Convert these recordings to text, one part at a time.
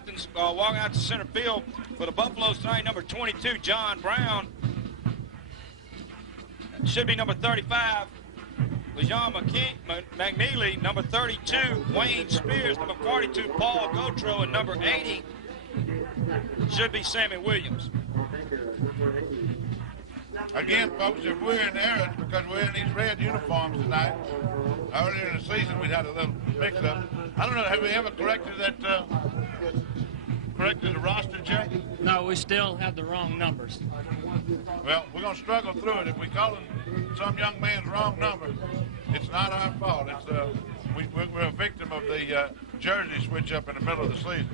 captains walking out to center field for the Buffaloes tonight, number 22, John Brown. Should be number 35, LeJean McNeely, number 32, Wayne Spears, number 42, Paul Gautreaux, and number 80 should be Sammy Williams. Again, folks, if we're in error, it's because we're in these red uniforms tonight. Earlier in the season, we'd had a little mix-up. I don't know, have we ever corrected that, corrected the roster, Jay? No, we still have the wrong numbers. Well, we're going to struggle through it. If we call some young man's wrong number, it's not our fault. It's we're a victim of the jersey switch up in the middle of the season.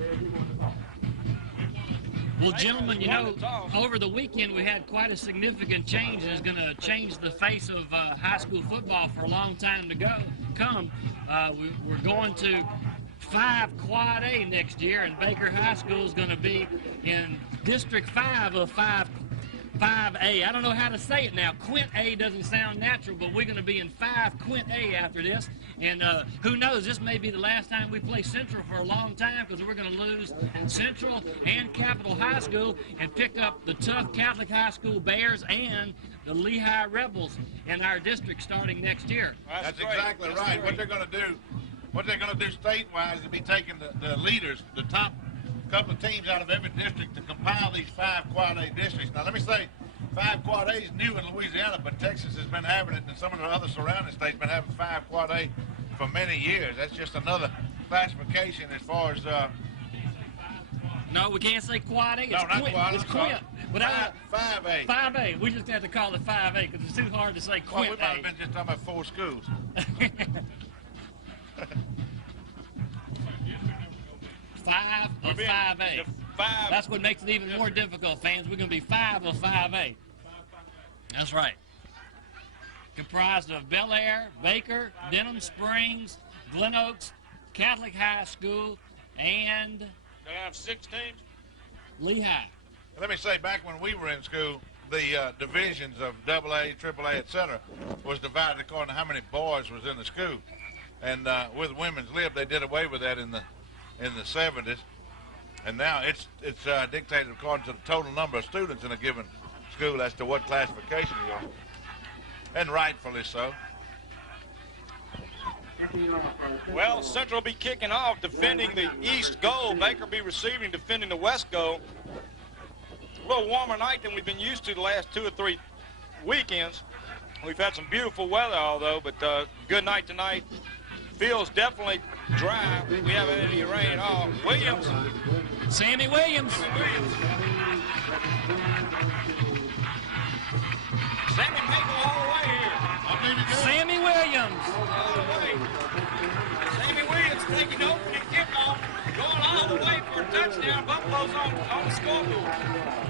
Well, gentlemen, you know, over the weekend we had quite a significant change, and it's going to change the face of high school football for a long time to come. We're going to 5 Quad A next year, and Baker High School is going to be in District 5 of 5A. I don't know how to say it now. Quint A doesn't sound natural, but we're going to be in 5 Quint A after this. And who knows, this may be the last time we play Central for a long time, because we're going to lose Central and Capital High School and pick up the tough Catholic High School Bears and the Lehigh Rebels in our district starting next year. That's exactly right. What they're going to do statewide is be taking the leaders, the top couple of teams out of every district to compile these 5 Quad A districts. Now, let me say, 5 Quad A is new in Louisiana, but Texas has been having it, and some of the other surrounding states have been having 5 Quad A for many years. That's just another classification as far as... No, we can't say Quad A. It's no, not Quint. Quad A. It's Quint. 5A. 5A. We just have to call it 5A because it's too hard to say Quint. Well, we might have been just talking about 4 schools. 5 of 5A. That's what makes it even more difficult, fans. We're going to be 5 of 5A. That's right. Comprised of Bel Air, Baker, Denham Springs, Glen Oaks, Catholic High School, and... They have 6 teams? Lehigh. Let me say, back when we were in school, the divisions of AA, AAA, etc., was divided according to how many boys was in the school. And with women's lib, they did away with that in the 70s, and now it's dictated according to the total number of students in a given school as to what classification you're in, and rightfully so. Well, Central will be kicking off, defending the east goal. Baker will be receiving, defending the west goal. A little warmer night than we've been used to the last 2 or 3 weekends. We've had some beautiful weather, although, but good night tonight. Field's definitely dry. We haven't had any rain at all. Williams. Sammy Williams. Sammy may go all the way here. Sammy Williams. All the way. Sammy Williams taking the opening kickoff, going all the way for a touchdown. Buffalo's on the scoreboard.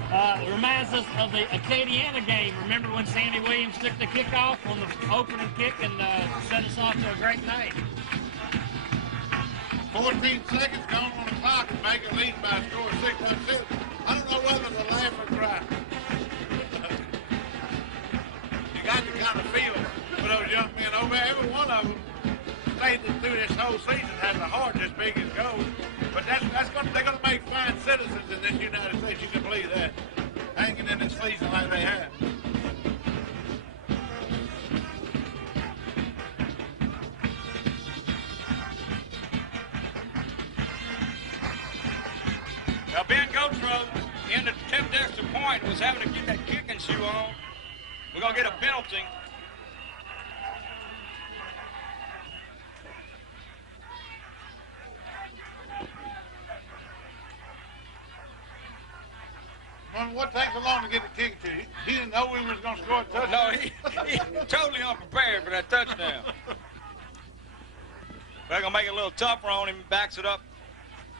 It reminds us of the Acadiana game. Remember when Sammy Williams took the kickoff on the opening kick and set us off to a great night? 14 seconds gone on the clock, and Baker leads by a score of 6-6. I don't know whether to laugh or cry. You got to kind of feel for those young men over there. Every one of them stayed through this whole season has a heart as big as gold. But they're going to make fine citizens in this United States. You can believe that. Hanging in this season like they have. Now, Ben Gautreaux, in the 10th extra point, was having to get that kicking shoe on. We're going to get a penalty. What takes so long to get the kick to? He didn't know we was going to score a touchdown. No, he totally unprepared for that touchdown. They're going to make it a little tougher on him. Backs it up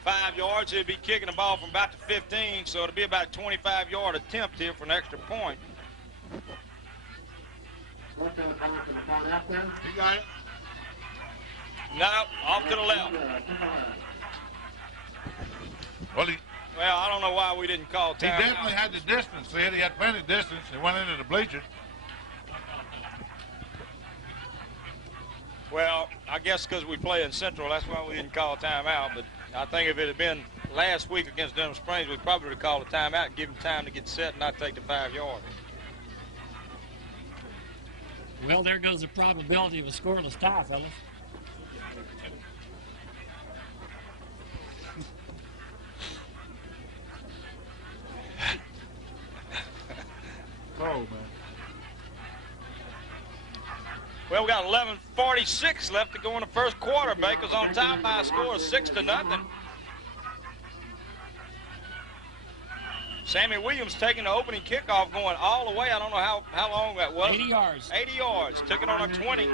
5 yards. He'll be kicking the ball from about the 15, so it'll be about a 25-yard attempt here for an extra point. You got it? No, off to the left. Well, I don't know why we didn't call timeout. He definitely had the distance, Sid. He had plenty of distance. He went into the bleachers. Well, I guess because we play in Central, that's why we didn't call timeout. But I think if it had been last week against Denham Springs, we probably would call a timeout, give them time to get set and not take the 5 yards. Well, there goes the probability of a scoreless tie, fellas. Oh, man. Well, we got 11:46 left to go in the first quarter. Baker's on top by a score of 6-0. Sammy Williams taking the opening kickoff, going all the way. I don't know how long that was. 80 yards. 80 yards. Took it on a 20.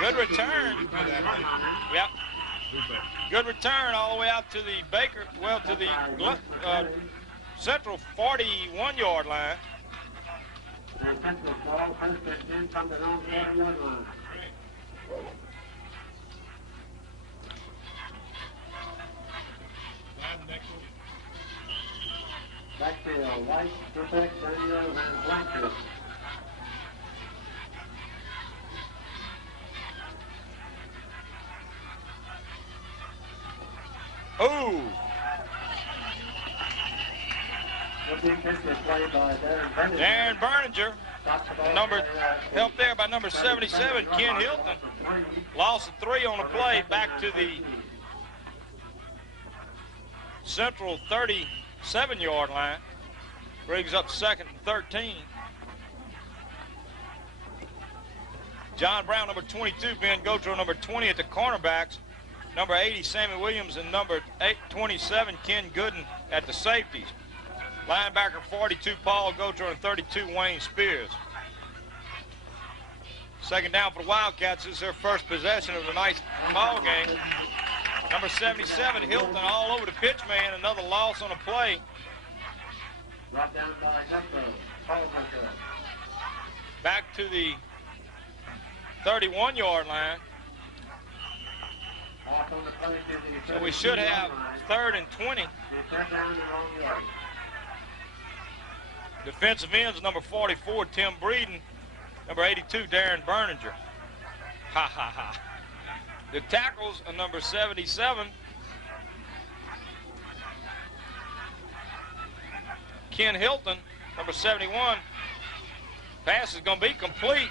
Good return. Yep. Good return all the way out to the Baker, well, to the Central 41-yard line. Backfield, White, Perfect, Daniel, and Blanchard. Ooh. Darren Berninger. Number helped there by number 77, Ken Hilton. Loss of 3 on the play, back to the Central 37-yard line. Brings up 2nd and 13. John Brown, number 22, Ben Gotro, number 20 at the cornerbacks. Number 80, Sammy Williams, and number 27, Ken Gooden at the safeties. Linebacker 42, Paul Gotro, and 32, Wayne Spears. Second down for the Wildcats. This is their first possession of the night's ball game. Number 77, Hilton, all over the pitch man. Another loss on a play. Back to the 31-yard line. So we should have 3rd and 20. Defensive ends, number 44, Tim Breeden. Number 82, Darren Berninger. Ha, ha, ha. The tackles are number 77, Ken Hilton. Number 71. Pass is going to be complete.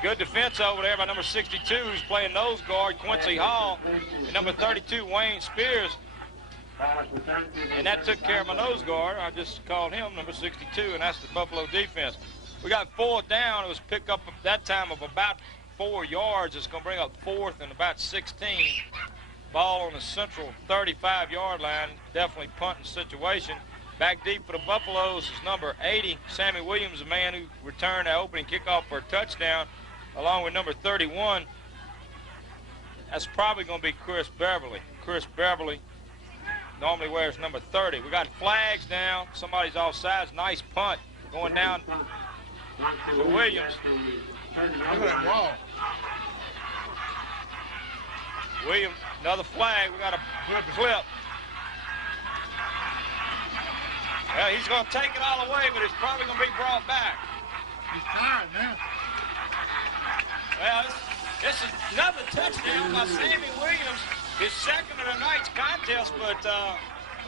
Good defense over there by number 62, who's playing nose guard, Quincy Hall. And number 32, Wayne Spears. And that took care of my nose guard. I just called him number 62, and that's the Buffalo defense. We got 4th down. It was pick up at that time of about 4 yards. It's going to bring up 4th and about 16. Ball on the Central 35-yard line. Definitely punting situation. Back deep for the Buffaloes is number 80, Sammy Williams, the man who returned that opening kickoff for a touchdown, along with number 31. That's probably going to be Chris Beverly. Chris Beverly normally wears number 30. We got flags down. Somebody's offsides. Nice punt going down to Williams. Look at that wall. Williams, another flag. We got a clip. Well, he's going to take it all away, but it's probably going to be brought back. He's tired now. Well, this is another touchdown by Sammy Williams, his second of the night's contest, but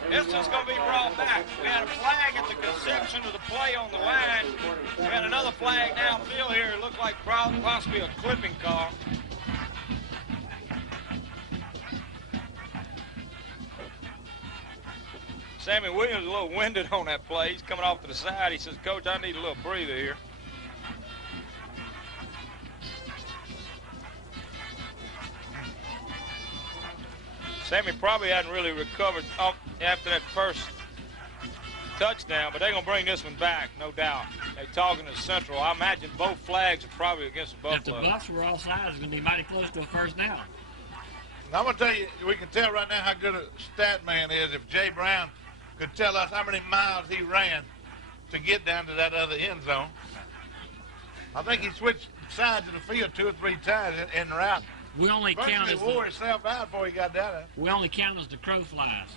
this one's going to be brought back. We had a flag at the conception of the play on the line. We had another flag downfield here. It looked like possibly a clipping call. Sammy Williams is a little winded on that play. He's coming off to the side. He says, Coach, I need a little breather here. Sammy probably hadn't really recovered after that first touchdown, but they're going to bring this one back, no doubt. They're talking to Central. I imagine both flags are probably against the Buffalo. If the Buffs were all sides, it's going to be mighty close to a first down. Now, I'm going to tell you, we can tell right now how good a stat man is if Jay Brown could tell us how many miles he ran to get down to that other end zone. I think he switched sides of the field 2 or 3 times in the route. We only count as wore himself out before he got down there. we only count as the crow flies.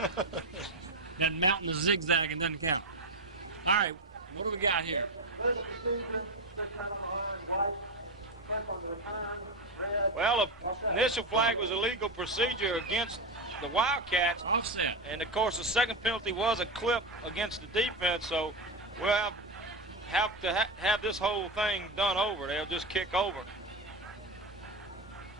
That mountain is zigzagging doesn't count. All right, what do we got here? Well, the initial flag was a legal procedure against the Wildcats. Offset. And, of course, the second penalty was a clip against the defense, so we'll have to have this whole thing done over. They'll just kick over.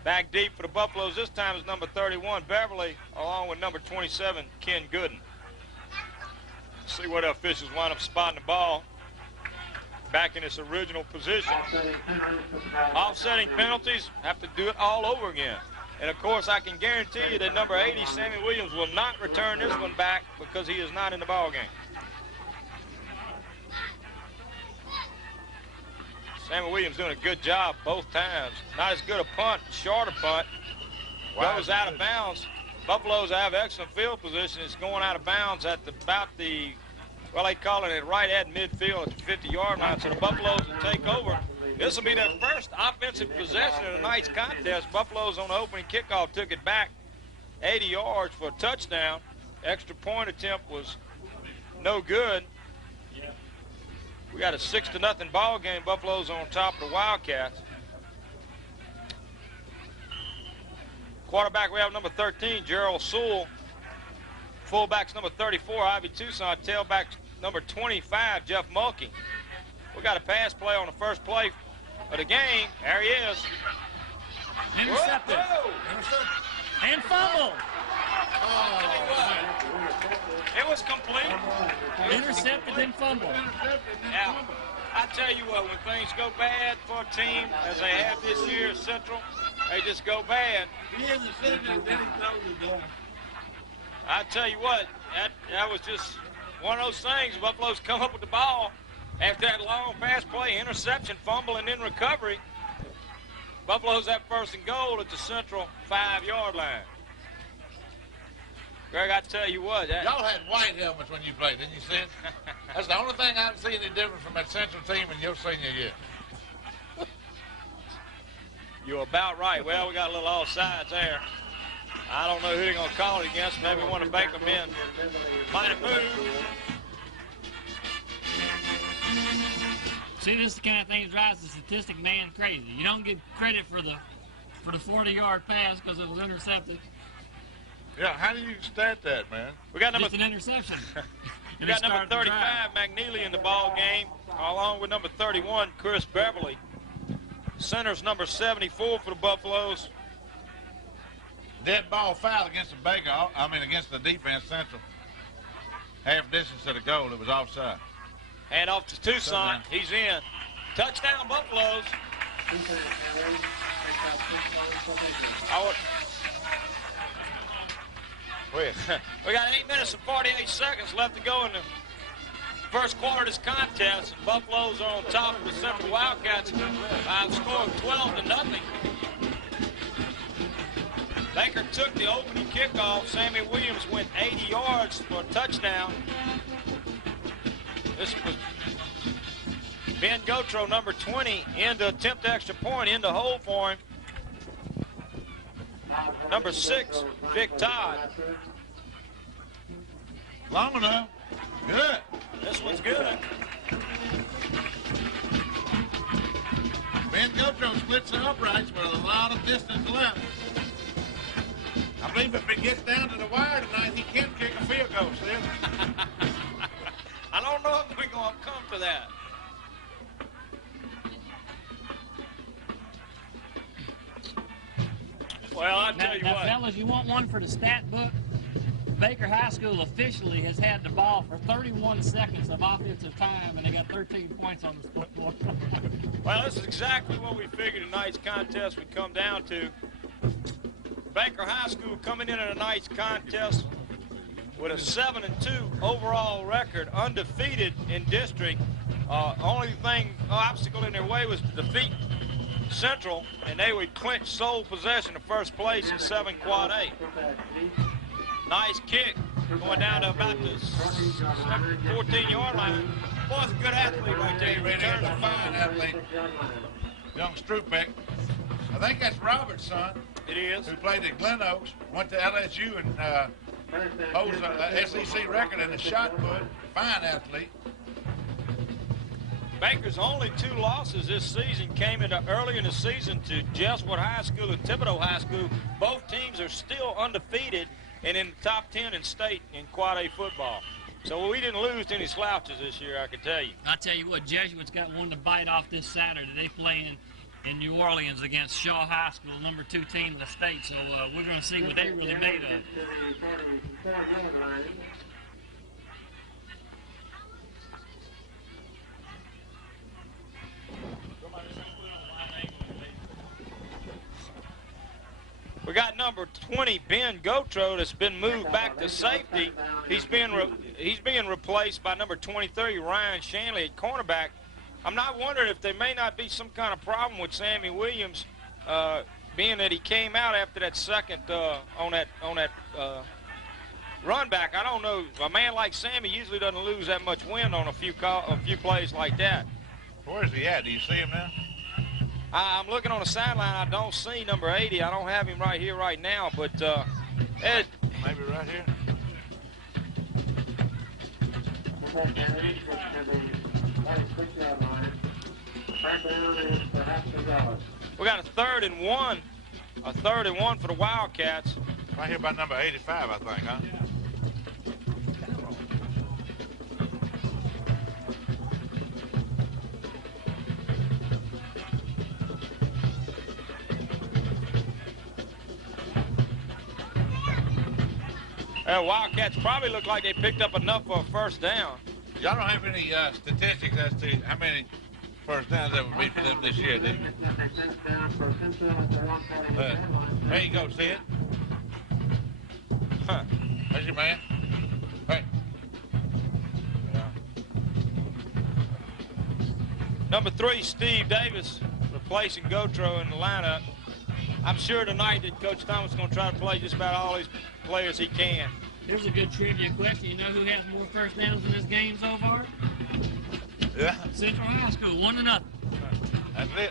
Back deep for the Buffaloes this time is number 31, Beverly, along with number 27, Ken Gooden. See where the officials wind up spotting the ball. Back in its original position. Offsetting penalties, have to do it all over again. And, of course, I can guarantee you that number 80, Sammy Williams, will not return this one back because he is not in the ball game. Sammy Williams doing a good job both times. Not as good a punt, shorter punt. Goes out of bounds. Buffaloes have excellent field position. It's going out of bounds at about the, well, they call it right at midfield at the 50-yard line. So the Buffaloes will take over. This will be their first offensive possession of tonight's contest. Buffaloes on the opening kickoff took it back 80 yards for a touchdown. Extra point attempt was no good. We got a 6-0 ball game. Buffaloes on top of the Wildcats. Quarterback, we have number 13, Gerald Sewell. Fullbacks number 34, Ivy Tucson. Tailback number 25, Jeff Mulkey. We got a pass play on the first play of the game. There he is. Intercepted. Whoa! And fumble. It was complete. Intercepted and fumble. Now, I tell you what, when things go bad for a team, as they have this year at Central, they just go bad. I tell you what, that was just one of those things. Buffaloes come up with the ball after that long pass play, interception, fumble, and then recovery. Buffaloes have first and goal at the Central 5-yard line. Greg, I tell you what. Y'all had white helmets when you played, didn't you see it? That's the only thing I see any different from that Central team in your senior year. You're about right. Well, we got a little offsides there. I don't know who they're going to call it against. Maybe one of Baker men might have moved. See, this is the kind of thing that drives the statistic man crazy. You don't get credit for the 40-yard pass because it was intercepted. Yeah, how do you stat that, man? We got It's an interception. We got number 35, McNeely, in the ball game, along with number 31, Chris Beverly. Center's number 74 for the Buffaloes. Dead ball foul against the Baker, against the defense, Central. Half distance to the goal, it was offside. Hand off to Tucson, he's in. Touchdown, Buffaloes. We got 8 minutes and 48 seconds left to go in the first quarter of this contest. And Buffaloes are on top of the Central Wildcats by a score of 12-0. Baker took the opening kickoff. Sammy Williams went 80 yards for a touchdown. This was Ben Gotro, number 20, in to attempt the extra point, in the hole for him. Number 6, Vic Todd. Long enough. Good. This one's good. Ben Gotro splits the uprights with a lot of distance left. I believe if it gets down to the wire tonight, he can't kick a field goal, Sid. I don't know if we're going to come to that. Well, I'll tell you now, what. fellas, you want one for the stat book? Baker High School officially has had the ball for 31 seconds of offensive time, and they got 13 points on the split board. Well, this is exactly what we figured tonight's contest would come down to. Baker High School coming into tonight's contest with a 7-2 overall record, undefeated in district. Only obstacle in their way was to defeat Central, and they would clinch sole possession of first place in 7 quad A. Nice kick going down to about the 14-yard line. Boy, it's a good athlete right there. He returns a fine athlete. Young Strupek. I think that's Robert's son. It is. Who played at Glen Oaks, went to LSU, and holds a SEC record in the shot put. Fine athlete. Baker's only 2 losses this season came early in the season to Jesuit High School and Thibodeau High School. Both teams are still undefeated and in the top 10 in state in Quad A football. So we didn't lose to any slouches this year, I can tell you. I tell you what, Jesuits got one to bite off this Saturday. They play in New Orleans against Shaw High School, number 2 team in the state. So we're going to see what they really made of. We got number 20, Ben Gotro, that's been moved back to safety. He's being replaced by number 23, Ryan Shanley at cornerback. I'm not wondering if there may not be some kind of problem with Sammy Williams, being that he came out after that second on that run back. I don't know. A man like Sammy usually doesn't lose that much wind on a few plays like that. Where's he at? Do you see him now? I'm looking on the sideline. I don't see number 80. I don't have him right here right now, but Ed. Maybe right here. We got a 3rd and 1. A 3rd and 1 for the Wildcats. Right here by number 85, I think, huh? Wildcats probably look like they picked up enough for a first down. Y'all don't have any statistics as to how many first downs that would be for them this year, do you? There you go, see it? Huh. There's your man. Hey. Yeah. Number 3, Steve Davis, replacing Gotro in the lineup. I'm sure tonight that Coach Thomas is going to try to play just about all these players he can. Here's a good trivia question. You know who has more first downs in this game so far? Yeah. Central High School, 1-0. That's it.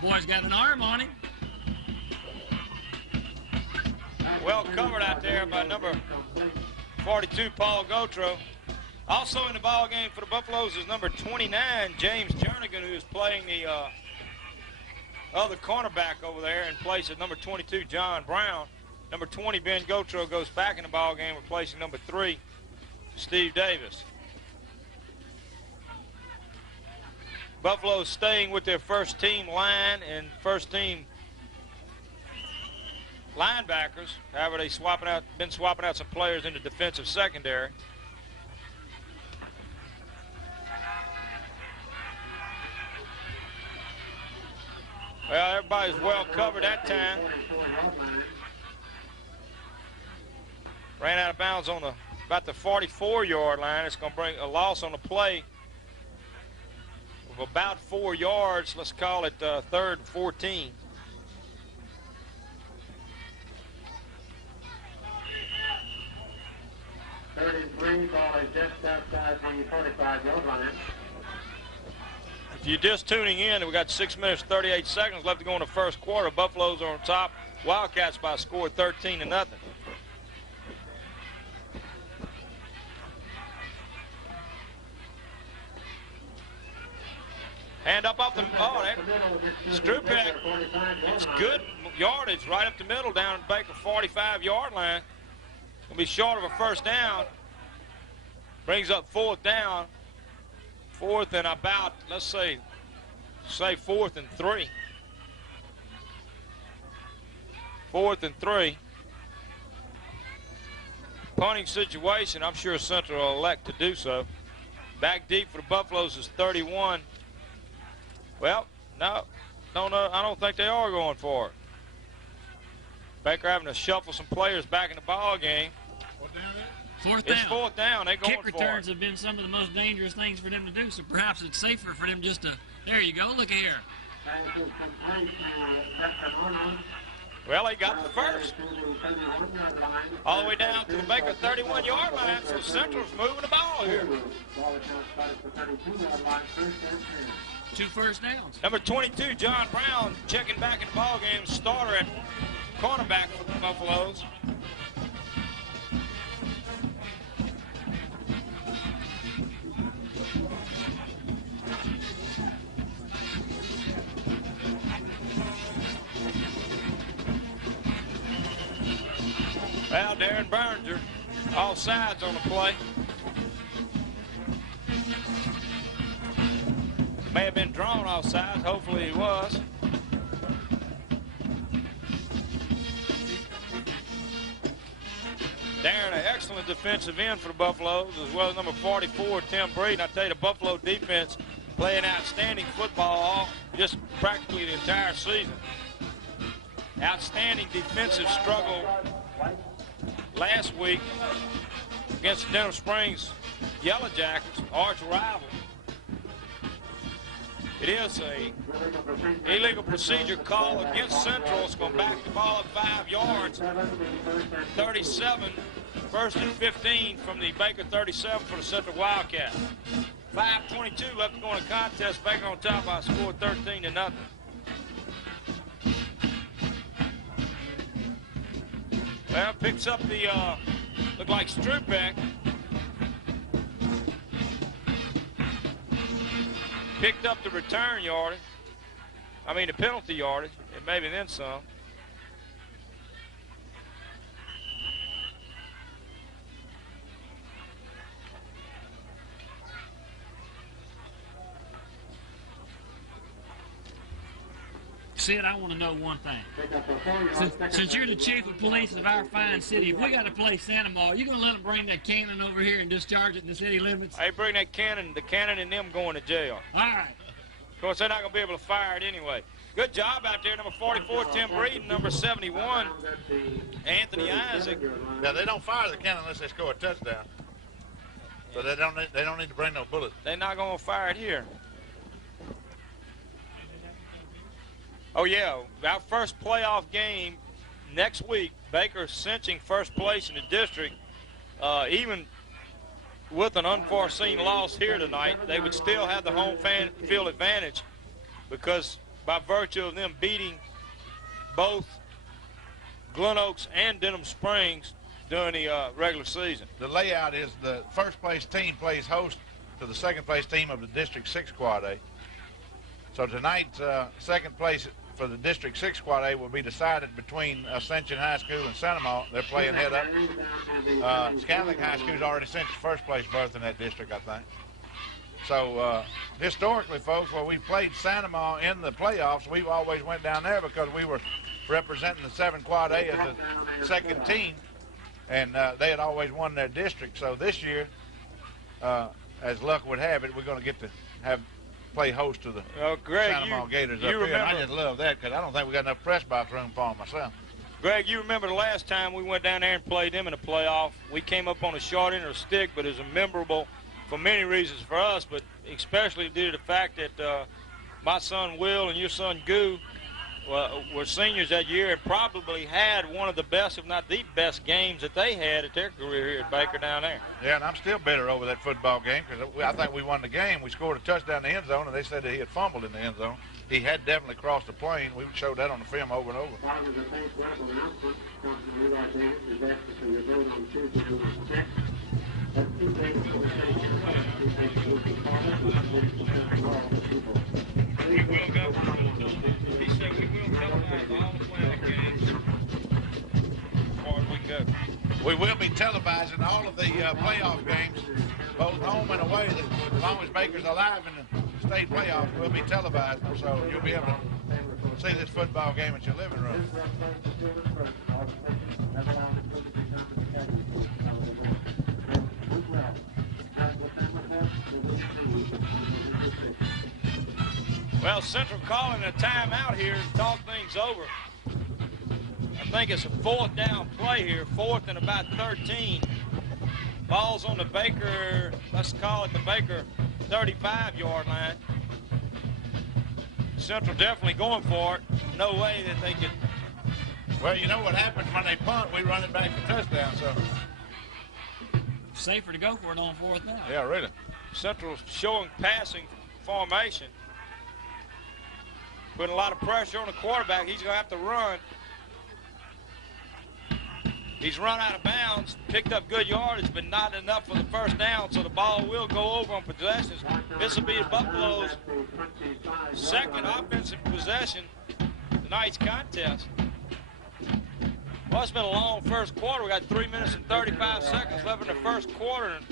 Boy's got an arm on him. Well covered out there by number 42, Paul Gotro. Also in the ball game for the Buffaloes is number 29, James Jernigan, who is playing the other cornerback over there in place of number 22, John Brown. Number 20, Ben Gotro, goes back in the ball game, replacing number 3, Steve Davis. Buffalo's staying with their first team line and first team linebackers. However, they've been swapping out some players in the defensive secondary. Well, everybody's well covered that time. Ran out of bounds on about the 44-yard line. It's going to bring a loss on the play of about 4 yards. Let's call it 3rd and 14. Ball is just outside the 45-yard line. If you're just tuning in, we got 6 minutes, 38 seconds left to go in the first quarter. Buffaloes are on top. Wildcats by a score of 13-0. Hand up off the, Strupek, it's good yardage right up the middle down at the Baker 45-yard line. Gonna be short of a first down. Brings up 4th down. 4th and about, let's say 4th and 3. 4th and 3. Punting situation, I'm sure Central will elect to do so. Back deep for the Buffaloes is 31. Well, no, I don't think they are going for it. Baker having to shuffle some players back in the ball game. What down there? 4th down. It's 4th down. They're going Kick for it. returns have been some of the most dangerous things for them to do, so perhaps it's safer for them just to, there you go, look here. Well, they got the first. All the way down to the Baker 31-yard line, so Central's moving the ball here. 2 first downs. Number 22, John Brown, checking back in the ball game, starter at cornerback for the Buffaloes. Well, Darren Burns, all sides on the play. May have been drawn off sides. Hopefully he was. Darren, an excellent defensive end for the Buffaloes, as well as number 44, Tim Breeden. I tell you, the Buffalo defense playing outstanding football just practically the entire season. Outstanding defensive struggle last week against the Denham Springs Yellow Jackets, arch rival. It is a illegal procedure call against Central. It's going to back the ball up 5 yards. 37, first and 15 from the Baker 37 for the Central Wildcats. 5:22 left to go in the contest. Baker on top by a score of 13-0. Well, picks up the, look like Strubeck. Picked up the return yardage. I mean the penalty yardage, and maybe then some. Sid, I want to know one thing. Since you're the chief of police of our fine city, if we got to play Santa Maria, you going to let them bring that cannon over here and discharge it in the city limits? Hey, bring that cannon, the cannon and them going to jail. All right. Of course, they're not going to be able to fire it anyway. Good job out there, number 44, Tim Breeden, number 71, Anthony Isaac. Yeah, they don't fire the cannon unless they score a touchdown. So they don't need to bring no bullets. They're not going to fire it here. Oh, yeah, our first playoff game next week, Baker cinching first place in the district. Even with an unforeseen loss here tonight, they would still have the home field advantage because by virtue of them beating both Glen Oaks and Denham Springs during the regular season. The layout is the first place team plays host to the second place team of the District 6 Quad A. So tonight's second place for the District 6 Quad A will be decided between Ascension High School and Santa Maria. They're playing head up. Catholic High School's already cinched first place berth in that district, I think. So historically, folks, where we played Santa Maria in the playoffs, we've always went down there because we were representing the 7 Quad A as the second team, and they had always won their district. So this year, as luck would have it, we're going to get to play host to the Greg, Santa Maria Gators up here. And I just love that because I don't think we got enough press box room for them myself. Greg, you remember the last time we went down there and played them in the playoff? We came up on a short end of the stick, but it was memorable for many reasons for us, but especially due to the fact that my son Will and your son Goo were seniors that year and probably had one of the best, if not the best, games that they had at their career here at Baker down there. Yeah, and I'm still bitter over that football game because I think we won the game. We scored a touchdown in the end zone, and they said that he had fumbled in the end zone. He had definitely crossed the plane. We showed that on the film over and over. We will go. He said we will televise all the playoff games as far as we go. We will be televising all of the playoff games, both home and away. As long as Baker's alive in the state playoffs, we'll be televising them, so you'll be able to see this football game at your living room. Well, Central calling a timeout here to talk things over. I think it's a 4th down play here, 4th and about 13. Ball's on the Baker, let's call it the Baker 35-yard line. Central definitely going for it. No way that they could. Well, you know what happens when they punt, we run it back for touchdown, so. Safer to go for it on 4th down. Yeah, really. Central's showing passing formation. Putting a lot of pressure on the quarterback. He's going to have to run. He's run out of bounds, picked up good yardage, but not enough for the first down, so the ball will go over on possessions. This will be Buffalo's second offensive possession tonight's contest. Well, it's been a long first quarter. We got 3 minutes and 35 seconds left in the first quarter. And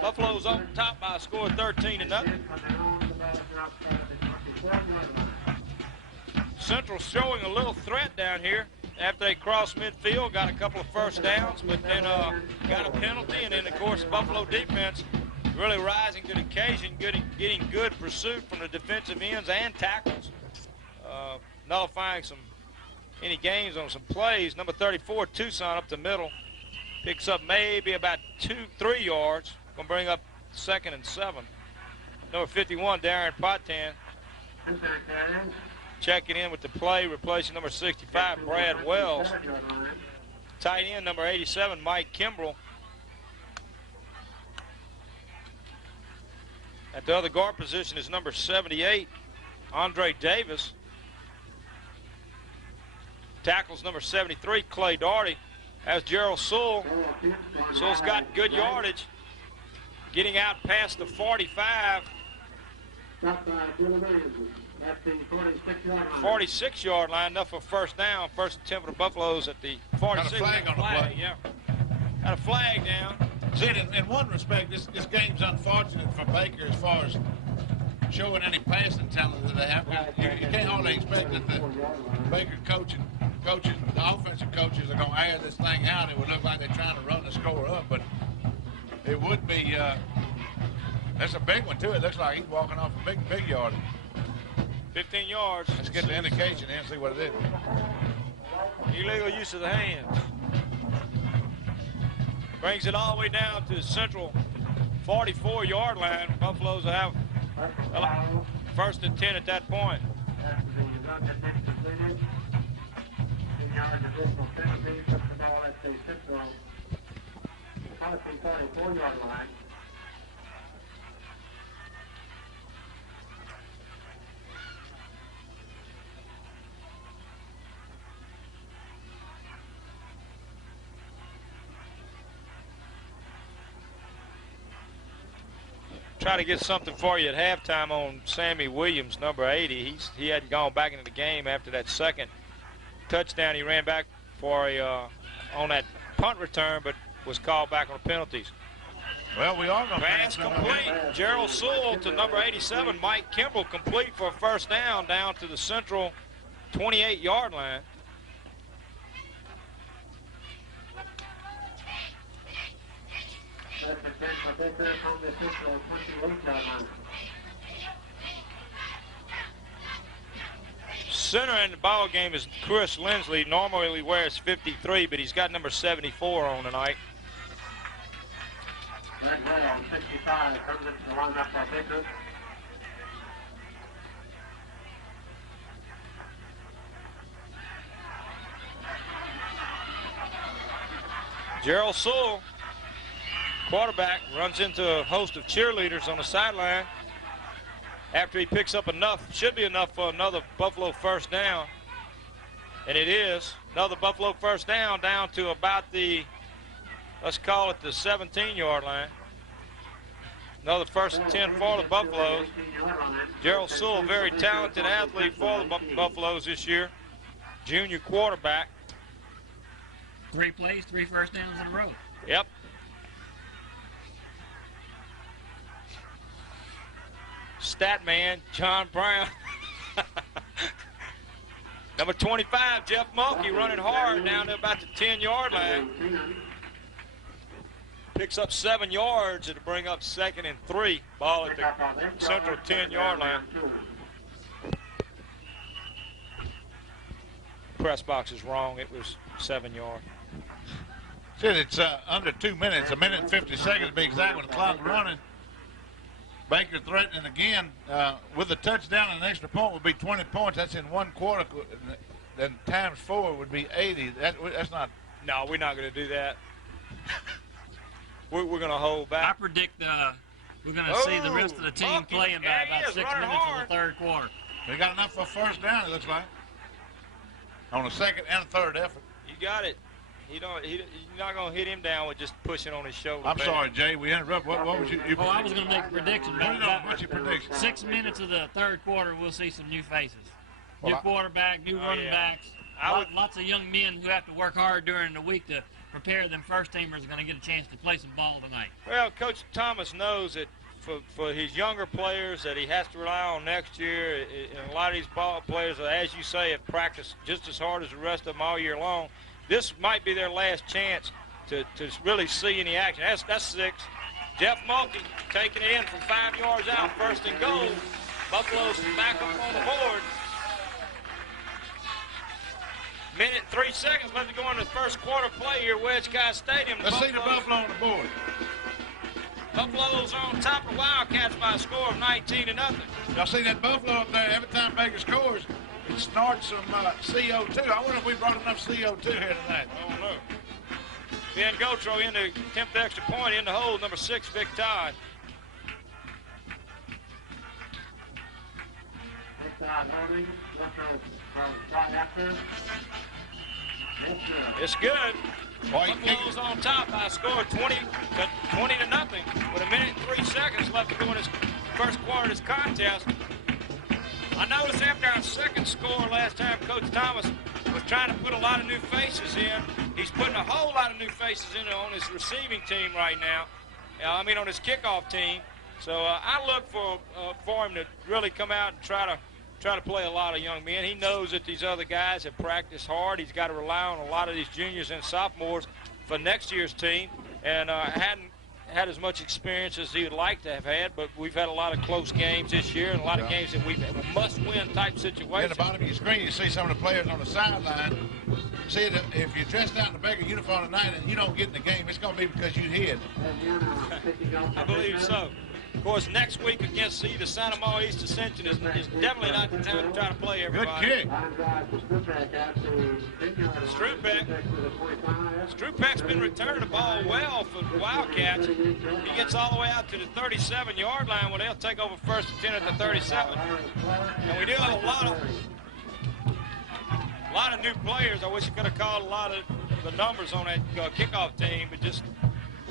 Buffalo's on top by a score of 13-0. Central showing a little threat down here after they crossed midfield, got a couple of first downs, but then got a penalty, and then, of course, Buffalo defense really rising to the occasion, getting good pursuit from the defensive ends and tackles, nullifying any gains on some plays. Number 34, Tucson, up the middle, picks up maybe about 2-3 yards, going to bring up 2nd and 7. Number 51, Darren Potan, checking in with the play, replacing number 65, Brad Wells. Tight end, number 87, Mike Kimbrell. At the other guard position is number 78, Andre Davis. Tackles number 73, Clay Doherty. As Gerald Sewell. Sewell's got good yardage, getting out past the 45. 46-yard line, enough for first down. First attempt for the Buffaloes at the 46. Got a flag on the play. Yeah. Got a flag down. See, in one respect, this game's unfortunate for Baker as far as showing any passing talent that they have. You can't hardly expect that the Baker coaches, the offensive coaches are going to air this thing out. It would look like they're trying to run the score up, but it would be, that's a big one, too. It looks like he's walking off a big yardage. 15 yards. Let's get the indication and see what it is. Illegal use of the hands. Brings it all the way down to the Central 44-yard line. Buffaloes will have first and 10 at that point. Try to get something for you at halftime on Sammy Williams, number 80. He hadn't gone back into the game after that second touchdown. He ran back for on that punt return, but was called back on the penalties. Well, we are going to pass complete. Gerald Sewell to number 87, Mike Kimbrell, complete for a first down to the Central 28-yard line. Center in the ball game is Chris Lindsley. Normally wears 53, but he's got number 74 on tonight. Gerald Sewell, quarterback, runs into a host of cheerleaders on the sideline after he picks up enough, should be enough for another Buffalo first down. And it is another Buffalo first down to about the, let's call it the 17-yard line. Another first and 10 for the Buffaloes. Gerald Sewell, very talented athlete for the Buffaloes this year. Junior quarterback. 3 plays, 3 first downs in a row. Yep. Stat man, John Brown. Number 25, Jeff Mulkey, running hard down to about the 10-yard line. Picks up 7 yards. It'll bring up 2nd and 3. Ball at the Central 10-yard line. Press box is wrong. It was 7 yards. Said it's under 2 minutes, 1 minute and 50 seconds to be exact when the clock's running. Baker threatening again with a touchdown and an extra point would be 20 points. That's in 1 quarter. Then times 4 would be 80. That's not. No, we're not going to do that. We're going to hold back. I predict we're going to see the rest of the team playing by about 6 minutes of the third quarter. They got enough for a first down, it looks like, on a second and a third effort. You got it. You're not going to hit him down with just pushing on his shoulder. I'm sorry, Jay. We interrupted. What was you? Oh, I was going to make a prediction. What's your prediction? 6 minutes of the third quarter, we'll see some new faces. New quarterback, new running backs. Lots of young men who have to work hard during the week to prepare them first teamers are going to get a chance to play some ball tonight. Well, Coach Thomas knows that for his younger players that he has to rely on next year, and a lot of these ball players, as you say, have practiced just as hard as the rest of them all year long. This might be their last chance to really see any action. That's 6. Jeff Mulkey taking it in from 5 yards out, first and goal. Buffalo's back up on the board. Minute and 3 seconds left to go in the first quarter play here at Wedge Kyes Stadium. Let's see the Buffalo on the board. Buffalo's on top of the Wildcats by a score of 19-0. Y'all see that Buffalo up there? Every time Baker scores, it snorts some CO2. I wonder if we brought enough CO2 here tonight. I don't know. Ben Gotro in to attempt the extra point in the hole, number 6, Vic Todd. It's good. Buffalo's on top by a score of 20-0 with a minute and 3 seconds left to go in this first quarter of this contest. I noticed after our second score last time, Coach Thomas was trying to put a lot of new faces in. He's putting a whole lot of new faces in on his receiving team right now. On his kickoff team. So I look for him to really come out and try to play a lot of young men. He knows that these other guys have practiced hard. He's got to rely on a lot of these juniors and sophomores for next year's team, and hadn't had as much experience as he would like to have had, but we've had a lot of close games this year and a lot of games that we've must-win type situations. At the bottom of your screen, you see some of the players on the sideline. See, that if you're dressed out in a Baker uniform tonight and you don't get in the game, it's going to be because you hid. I believe so. Of course, next week against either Santa Maria or East Ascension is definitely not the time to try to play everybody. Good kick. Strupek's been returning the ball well for the Wildcats. He gets all the way out to the 37-yard line where they'll take over first and 10 at the 37. And we do have a lot of new players. I wish I could have called a lot of the numbers on that kickoff team, but just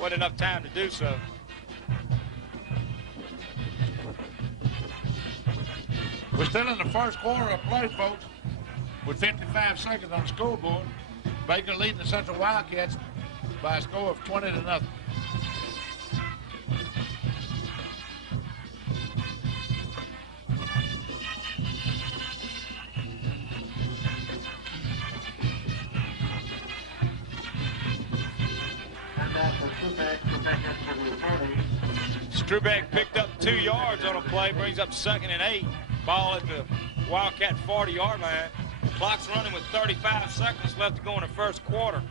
wasn't enough time to do so. We're still in the first quarter of play, folks, with 55 seconds on the scoreboard. Baker leading the Central Wildcats by a score of 20-0. Strubek picked up 2 yards on a play, brings up 2nd and 8. Ball at the Wildcat 40-yard line. Clock's running with 35 seconds left to go in the first quarter.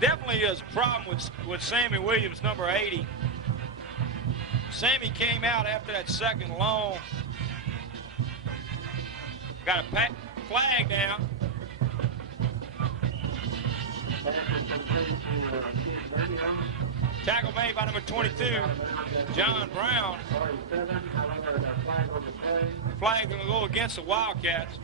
Definitely is a problem with Sammy Williams, number 80. Sammy came out after that second long. Got a flag now. Tackle made by number 22, John Brown. Flag going to go against the Wildcats.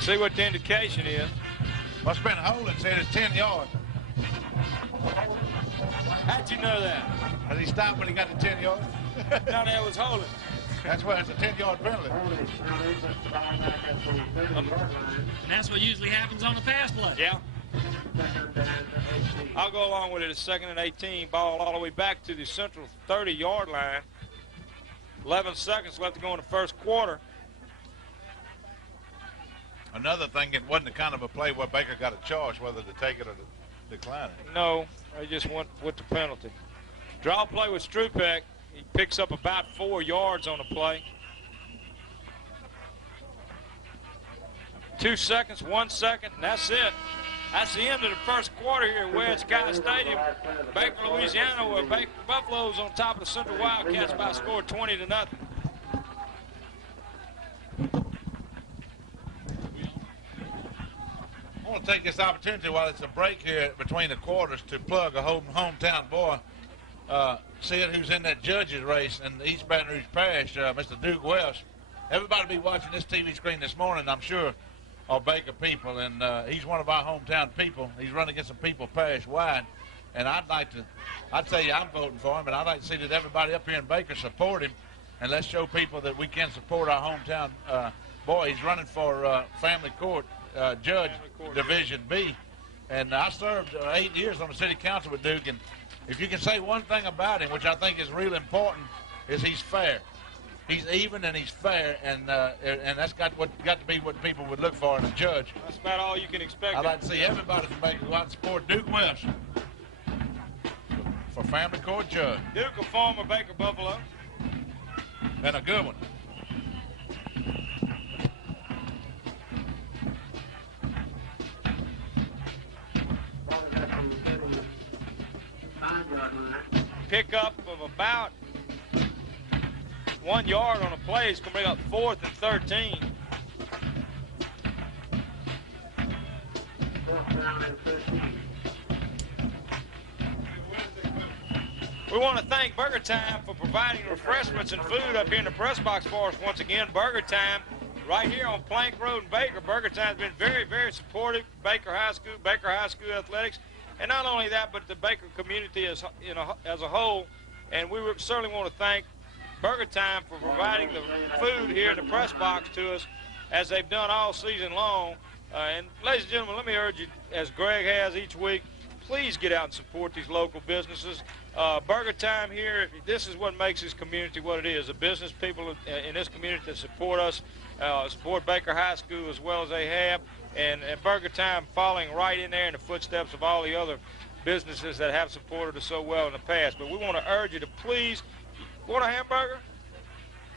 See what the indication is. Must have been holding, said it's 10 yards. How'd you know that? Has he stopped when he got to 10 yards? No, that was holding. That's why it's a 10-yard penalty. And that's what usually happens on the pass play. Yeah. I'll go along with it. It's 2nd and 18. Ball all the way back to the Central 30-yard line. 11 seconds left to go in the first quarter. Another thing, it wasn't the kind of a play where Baker got a choice whether to take it or to decline it. No, they just went with the penalty. Draw play with Strupek. He picks up about 4 yards on the play. 2 seconds, 1 second, and that's it. That's the end of the first quarter here at Wedge Kyes Stadium. Baker, Louisiana, where Buffalo's on top of the Central Wildcats by a score of 20-0. I want to take this opportunity while it's a break here between the quarters to plug a hometown boy seeing who's in that judges race in the East Baton Rouge Parish, Mr. Duke Welsh. Everybody be watching this TV screen this morning, I'm sure, are Baker people, and he's one of our hometown people. He's running against some people parish-wide, and I'd tell you I'm voting for him, and I'd like to see that everybody up here in Baker support him, and let's show people that we can support our hometown boy. He's running for Family Court Judge Division B, and I served 8 years on the city council with Duke, and if you can say one thing about him, which I think is really important, is he's fair. He's even and he's fair, and that's got to be what people would look for in a judge. That's about all you can expect. I'd like to see everybody from Baker go out and support Duke Welsh for Family Court Judge. Duke, a former Baker Buffalo. And a good one. Pickup of about 1 yard on a play is going to bring up 4th and 13. We want to thank Burger Time for providing refreshments and food up here in the press box for us once again. Burger Time right here on Plank Road in Baker. Burger Time has been very, very supportive. Baker High School athletics. And not only that, but the Baker community as a whole. And we certainly want to thank Burger Time for providing the food here in the press box to us as they've done all season long. And ladies and gentlemen, let me urge you, as Greg has each week, please get out and support these local businesses. Burger Time here, this is what makes this community what it is. The business people in this community that support us, support Baker High School as well as they have. And Burger Time following right in there in the footsteps of all the other businesses that have supported us so well in the past. But we want to urge you to please, want a hamburger?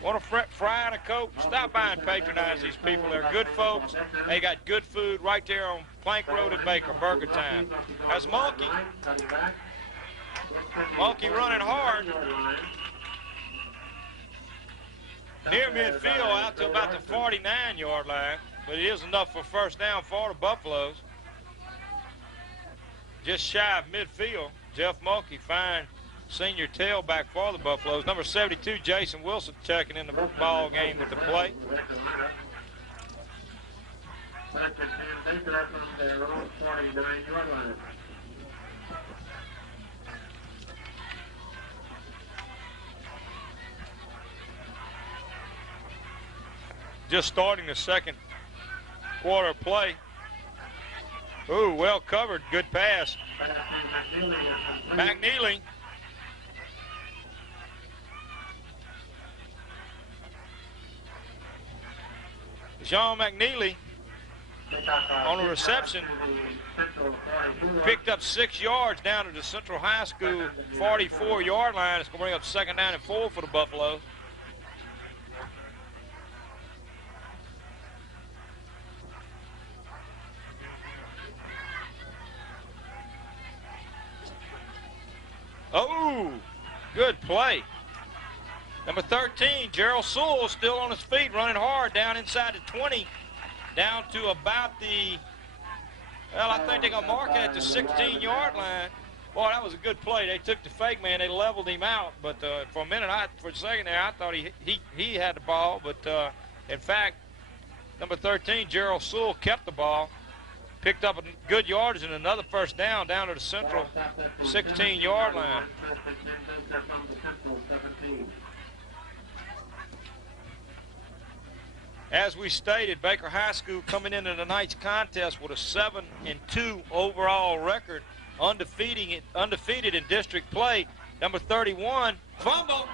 Want a fry and a Coke? Stop by and patronize these people. They're good folks. They got good food right there on Plank Road in Baker, Burger Time. That's Monkey. Monkey running hard. Near midfield out to about the 49-yard line. But it is enough for first down for the Buffaloes. Just shy of midfield. Jeff Mulkey, fine senior tailback for the Buffaloes. Number 72, Jason Wilson, checking in the ball game with the play. Just starting the second quarter play. Ooh, well covered. Good pass. McNeely. John McNeely on a reception picked up 6 yards down to the Central High School 44-yard line. It's going to bring up 2nd down and 4 for the Buffaloes. Oh, good play. Number 13, Gerald Sewell, still on his feet, running hard down inside the 20, down to about the, well, I think they're going to mark it at the 16-yard line. Boy, that was a good play. They took the fake man, they leveled him out, but for a second there, I thought he had the ball, but in fact, number 13, Gerald Sewell, kept the ball, picked up a good yardage and another first down to the Central 16-yard line. As we stated, Baker High School coming into tonight's contest with a 7-2 overall record, undefeated in district play. Number 31, fumble.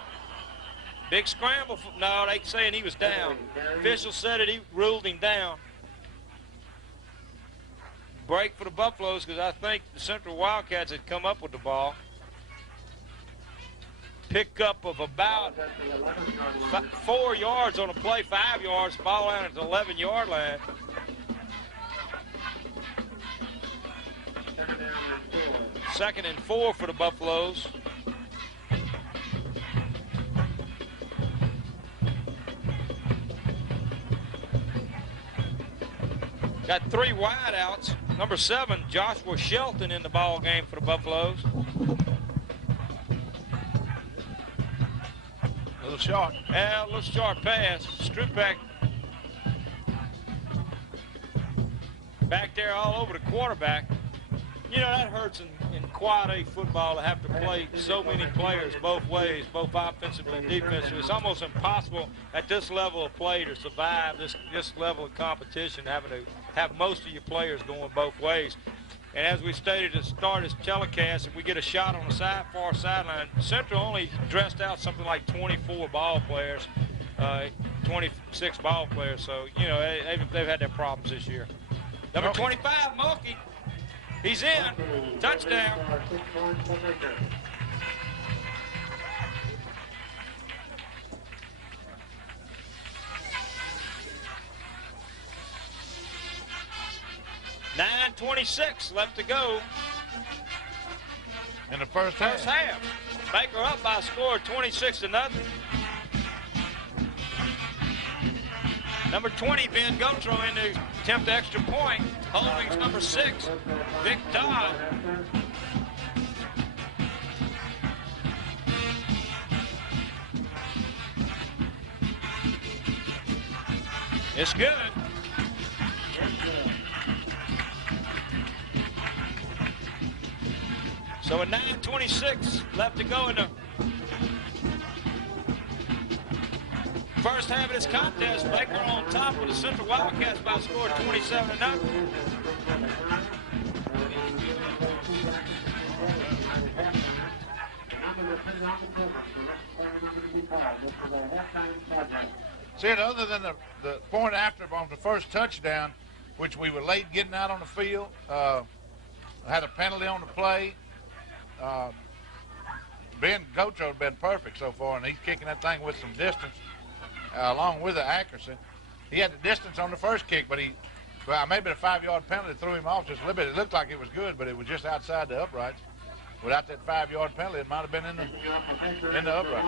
Big scramble. No, they saying he was down. Officials said it, he ruled him down. Break for the Buffaloes because I think the Central Wildcats had come up with the ball. Pickup of about 4 yards on a play, 5 yards, ball out at the 11-yard line. Second and 4 for the Buffaloes. Got 3 wideouts. Number 7, Joshua Shelton in the ball game for the Buffaloes. little short. Yeah, a little short pass. Strupek back there all over the quarterback. You know, that hurts in quad A football to have to play so many players both ways, both offensively and defensively. It's almost impossible at this level of play to survive this level of competition, having to have most of your players going both ways. And as we stated at the start of this telecast, if we get a shot on the far sideline, Central only dressed out something like 24 ball players, 26 ball players. So, you know, they've had their problems this year. Number 25, Mulkey. He's in. Touchdown. $9:26 left to go In the first half. Baker up by a score of 26-0. Number 20, Ben Gotro in to attempt the extra point. Holdings number 6, Vic Todd. It's good. So a 9:26 left to go in the first half of this contest. Baker on top with the Central Wildcats by a score of 27-0. See it, other than the point after on the first touchdown, which we were late getting out on the field, had a penalty on the play. Ben Gotro had been perfect so far, and he's kicking that thing with some distance, along with the accuracy. He had the distance on the first kick, but maybe the 5-yard penalty threw him off just a little bit. It looked like it was good, but it was just outside the uprights. Without that 5-yard penalty, it might have been in the upright.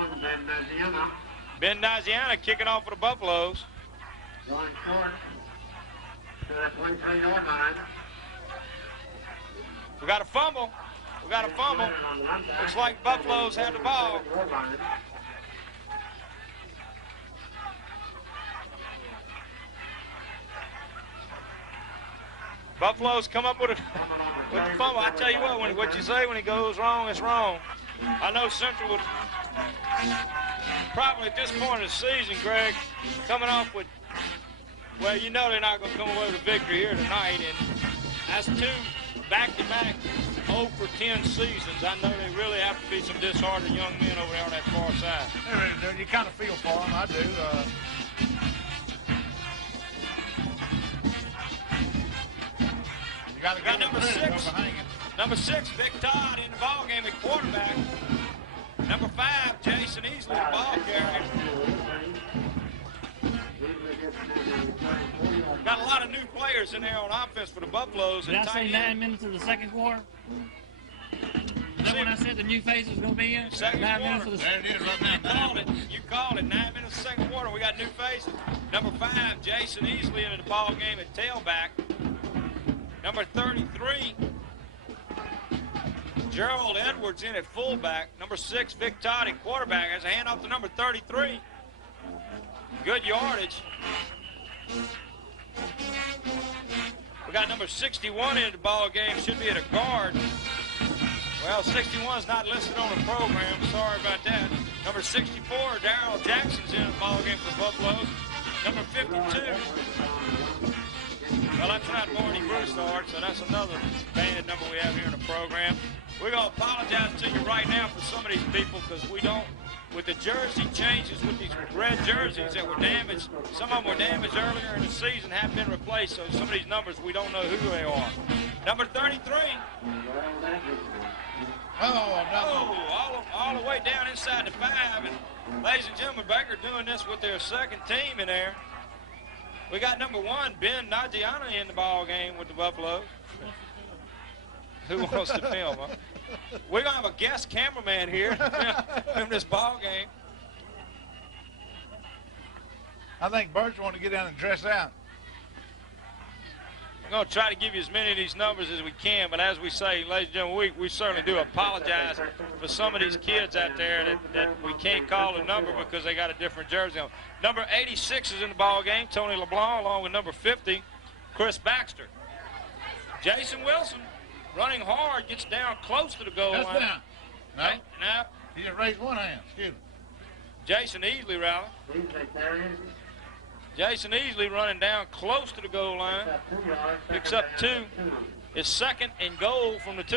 Ben Naziana kicking off for the Buffaloes. Going short to the 23-yard line. We got a fumble. Looks like Buffaloes have the ball. Buffaloes come up with the fumble. I tell you what you say when it goes wrong, it's wrong. I know Central would probably at this point of the season, Greg, coming off with, well, you know they're not going to come away with a victory here tonight, and that's 2 back-to-back 0 for 10 seasons. I know they really have to be some disheartened young men over there on that far side. They really do. You kind of feel for them. I do. You got to got number 6, Vic Todd in the ball game at quarterback. Number 5, Jason Easley, the ball carrier. Got a lot of new players in there on offense for the Buffaloes. Did I say 9 minutes of the second quarter? Is that when I said the new face was going to be in? Second 9 quarter. minutes of the There it is right now. You called it. 9 minutes of the second quarter. We got new faces. Number 5, Jason Easley in the ball game at tailback. Number 33, Gerald Edwards in at fullback. Number 6, Vic Todd at quarterback. Has a handoff to number 33. Good yardage. We got number 61 in the ball game. Should be at a guard. Well, 61 is not listed on the program. Sorry about that. Number 64, Darrell Jackson's in the ball game for the Buffaloes. Number 52. Well, that's not Barney Broussard, so that's another banded number we have here in the program. We're going to apologize to you right now for some of these people because we don't, with the jersey changes, with these red jerseys that were damaged, some of them were damaged earlier in the season, have been replaced, so some of these numbers, we don't know who they are. Number 33. All the way down inside the 5, and ladies and gentlemen, Baker doing this with their second team in there. We got number 1, Ben Nagiana, in the ball game with the Buffaloes. Who wants to film, huh? We're going to have a guest cameraman here in this ball game. I think Birch want to get down and dress out. We're going to try to give you as many of these numbers as we can, but as we say, ladies and gentlemen, we certainly do apologize for some of these kids out there that we can't call a number because they got a different jersey on. Number 86 is in the ball game, Tony LeBlanc, along with number 50, Chris Baxter. Jason Wilson, running hard, gets down close to the goal line. That's down. No. Right, now, He just raised one hand. Excuse me. Jason Easley rally. Jason Easley running down close to the goal line. Picks up 2. It's 2nd and goal from the 2.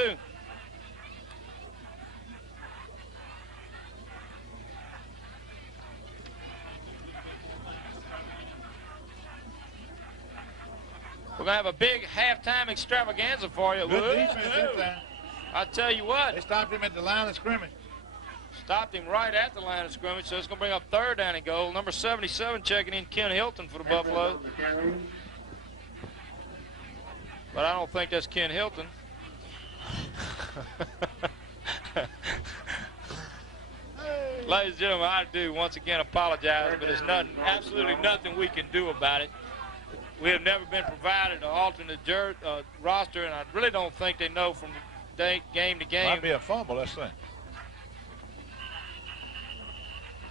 We're going to have a big halftime extravaganza for you. Good defense that time. I tell you what. They stopped him at the line of scrimmage. Stopped him right at the line of scrimmage, so it's going to bring up 3rd down and goal. Number 77 checking in, Ken Hilton for the Buffalo. But I don't think that's Ken Hilton. Ladies and gentlemen, I do once again apologize, but there's nothing, absolutely nothing we can do about it. We have never been provided an alternate roster, and I really don't think they know from game to game. Might be a fumble, let's see.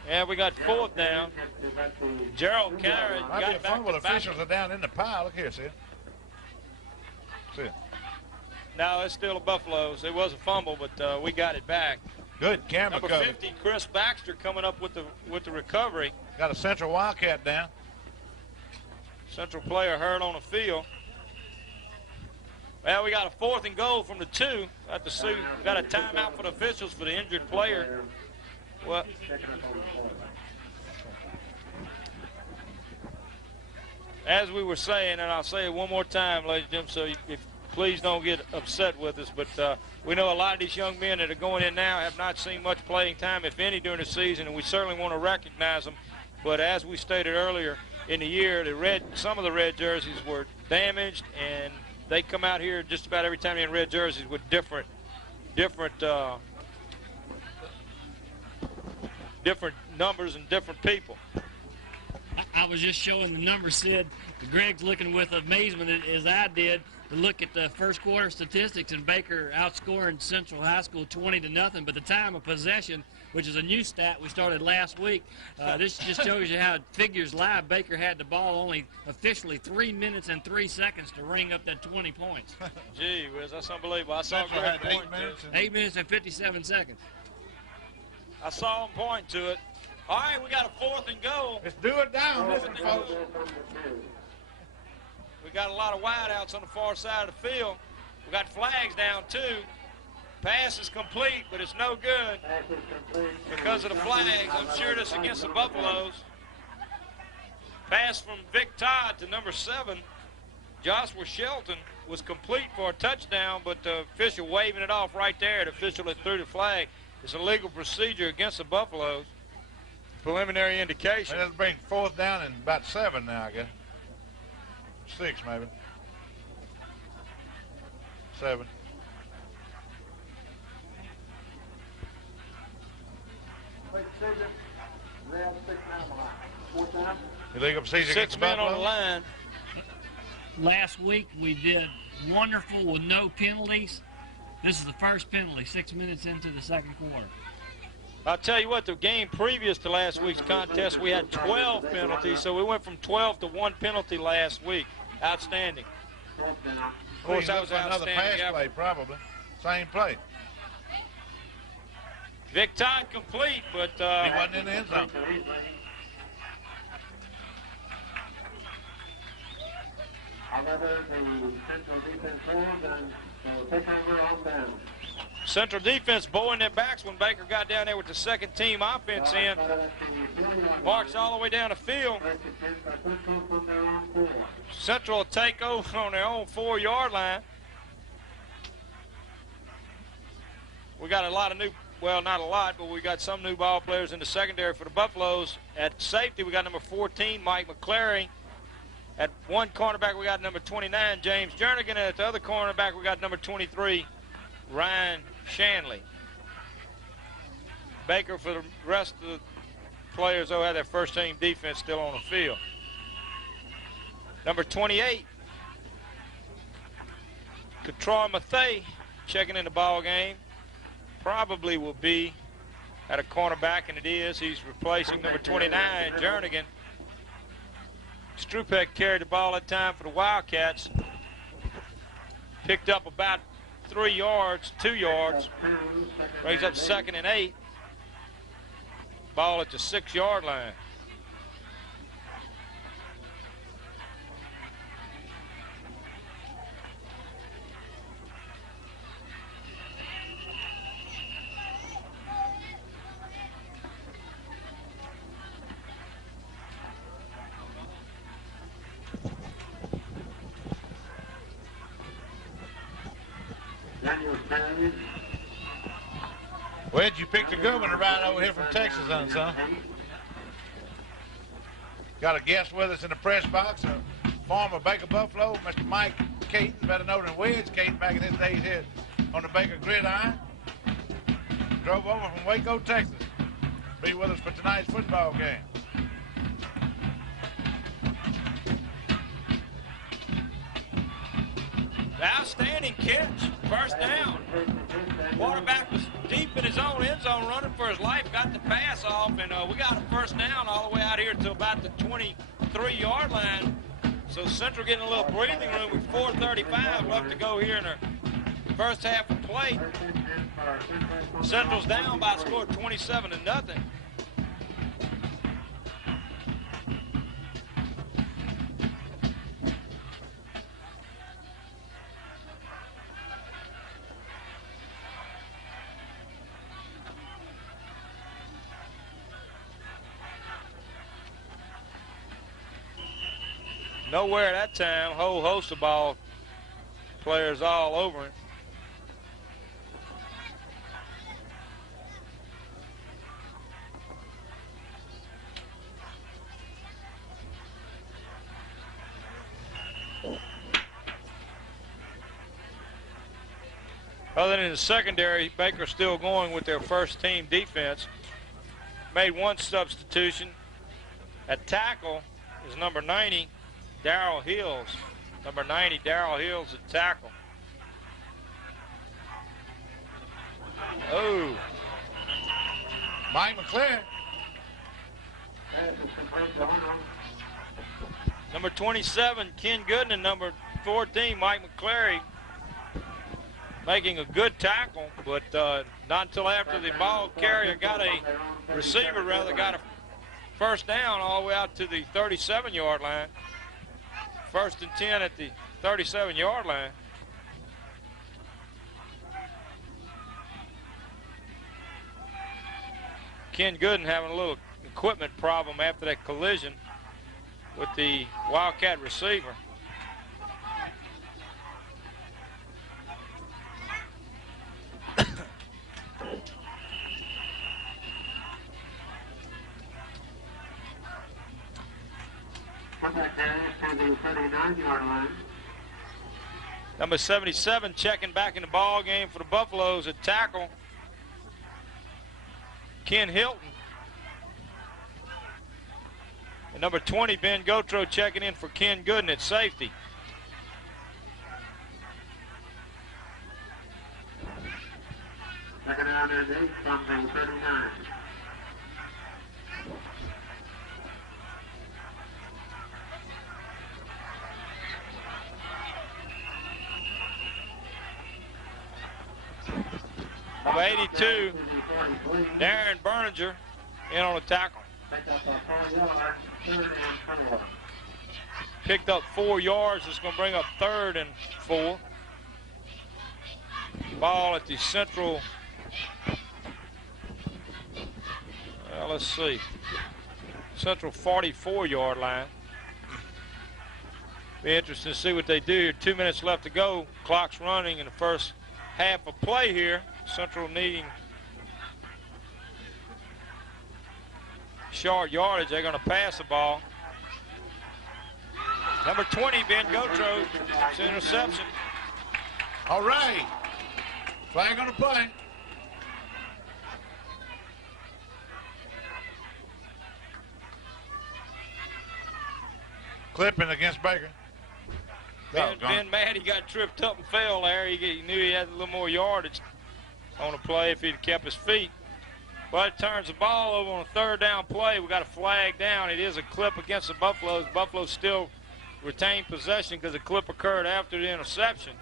Yeah, we got 4th down. Gerald Carrot Might be a got back fumble. to Officials are down in the pile. Look here, see it? See it? No, it's still a Buffaloes. It was a fumble, but we got it back. Good camera Number cover. 50, Chris Baxter, coming up with the recovery. Got a Central Wildcat down. Central player hurt on the field. Well, we got a 4th and goal from the 2. We got a timeout for the officials for the injured player. Well, as we were saying, and I'll say it one more time, ladies and gentlemen, so please don't get upset with us, but we know a lot of these young men that are going in now have not seen much playing time, if any, during the season, and we certainly want to recognize them. But as we stated earlier in the year, some of the red jerseys were damaged, and they come out here just about every time in red jerseys with different numbers and different people. I was just showing the numbers, Sid. Greg's looking with amazement, as I did, to look at the first quarter statistics, and Baker outscoring Central High School 20-0. But the time of possession, which is a new stat we started last week, this just shows you how it figures live. Baker had the ball only officially 3 minutes and 3 seconds to ring up that 20 points. Gee whiz, that's unbelievable. I saw Central Greg had 8 point minutes. to it. 8 minutes and 57 seconds. I saw him point to it. All right, we got a 4th and goal. Let's do it down, listen, folks. We got a lot of wideouts on the far side of the field. We got flags down, too. Pass is complete, but it's no good because of the flags. I'm sure this against the Buffaloes. Pass from Vic Todd to number 7, Joshua Shelton, was complete for a touchdown, but the official waving it off right there. The official that threw the flag. It's a legal procedure against the Buffaloes. Preliminary indication. Let's bring 4th down and about 7 now, I guess. 6 maybe. 7. Illegal procedure 6 against the men on the Buffalo. line. Last week we did wonderful with no penalties. This is the first penalty, 6 minutes into the second quarter. I'll tell you what, the game previous to last week's contest, we had 12 penalties, so we went from 12 to 1 penalty last week. Outstanding. Of course, that was another outstanding pass effort. play, probably. Same play. Vic Todd complete, but He wasn't in the end zone. However, the Central defense formed and will take over on down. Central defense bowing their backs when Baker got down there with the second team offense in. Marched all the way down the field. Central will take over on their own 4-yard line. We got a lot of new, well, not a lot, but we got some new ball players in the secondary for the Buffaloes. At safety, we got number 14, Mike McClary. At one cornerback, we got number 29, James Jernigan. And at the other cornerback, we got number 23, Ryan Shanley. Baker, for the rest of the players, though, had their first-team defense still on the field. Number 28, Troy Mathey checking in the ball game. Probably will be at a cornerback, and it is. He's replacing number 29, Jernigan. Strupek carried the ball that time for the Wildcats. Picked up about 3 yards, 2 yards. Brings up 2nd and 8. Ball at the 6-yard line. Wedge, you picked a good one to ride over here from Texas on, son. Got a guest with us in the press box, a former Baker Buffalo, Mr. Mike Caton, better known as Wedge Caton, back in his days here on the Baker Gridiron. Drove over from Waco, Texas. Be with us for tonight's football game. Outstanding catch, first down. Quarterback was deep in his own end zone running for his life, got the pass off, and we got a first down all the way out here to about the 23-yard line. So Central getting a little breathing room with 4:35 left to go here in their first half of play. Central's down by a score of 27-0. Nowhere that time, whole host of ball players all over him. Other than in the secondary, Baker's still going with their first team defense. Made one substitution. At tackle is number 90. Darrell Hills, number 90, Darrell Hills at tackle. Oh. Mike McClary. Number 27, Ken Gooden, and number 14, Mike McClary, making a good tackle, but not until after the ball carrier got a receiver, got a first down all the way out to the 37-yard line. 1st and 10 at the 37-yard line. Ken Gooden having a little equipment problem after that collision with the Wildcat receiver. Number 77 checking back in the ball game for the Buffaloes at tackle, Ken Hilton. And number 20, Ben Gotro, checking in for Ken Gooden at safety. Second down and 8 from the 39. Number 82, Darren Berninger, in on the tackle. Picked up 4 yards. It's going to bring up 3rd and 4. Ball at the Central, let's see, Central 44-yard line. Be interesting to see what they do here. 2 minutes left to go. Clock's running in the first half of play here. Central needing short yardage. They're going to pass the ball. Number 20, Ben Gotro, it's an interception. All right. Flag on the play. Clipping against Baker. Ben Maddie got tripped up and fell there. He knew he had a little more yardage on the play if he'd kept his feet. But it turns the ball over on a third down play. We got a flag down. It is a clip against the Buffaloes. Buffaloes still retain possession because the clip occurred after the interception.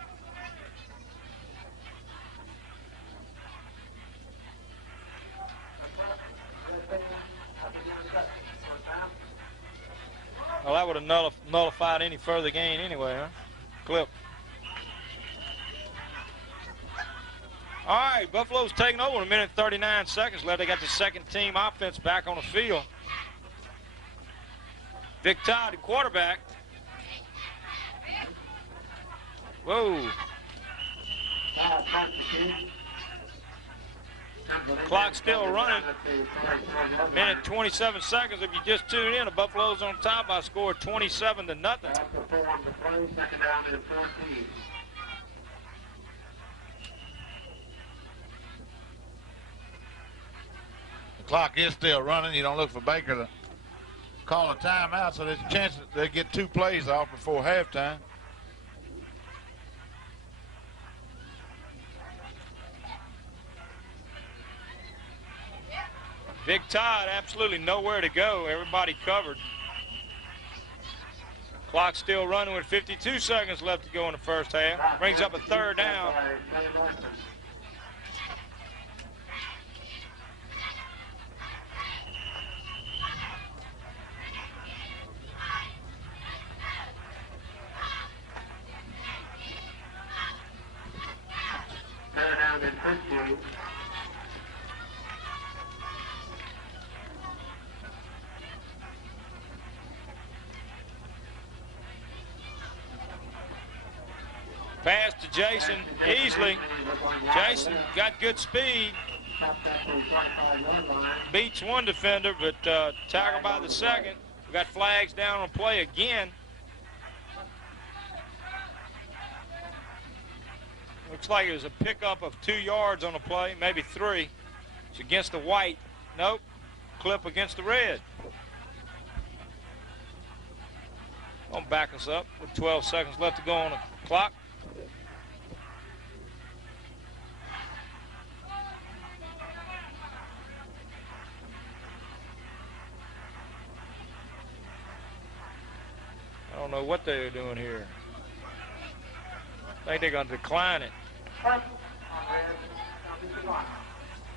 Well, that would have nullified any further gain anyway, huh? Clip. All right, Buffalo's taking over in 1:39 left. They got the second team offense back on the field. Vic Todd, the quarterback. Whoa. Clock still running. 1:27. If you just tune in, the Buffaloes on top by a score of 27-0. The clock is still running. You don't look for Baker to call a timeout, so there's a chance that they get 2 plays off before halftime. Big Todd, absolutely nowhere to go. Everybody covered. Clock still running with 52 seconds left to go in the first half. Brings up a third down. Third down and 15. Pass to Jason easily. Jason got good speed. Beats one defender, but tackled by the second. We got flags down on play again. Looks like it was a pickup of 2 yards on the play, maybe 3. It's against the white. Nope. Clip against the red. Gonna back us up with 12 seconds left to go on the clock. I don't know what they're doing here. I think they're going to decline it.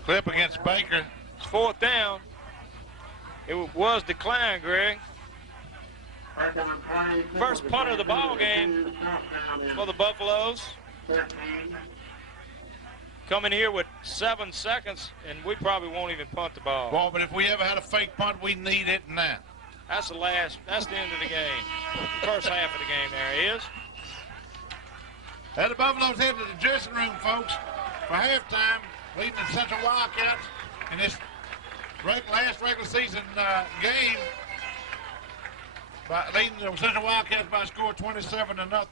Clip against Baker. It's 4th down. It was declined, Greg. First punt of the ball game for the Buffaloes. Coming here with 7 seconds, and we probably won't even punt the ball. Well, but if we ever had a fake punt, we need it now. That's the end of the game. First half of the game there it is. And the Buffaloes head to the dressing room, folks, for halftime, leading the Central Wildcats in this last regular season game. Leading the Central Wildcats by a score of 27-0.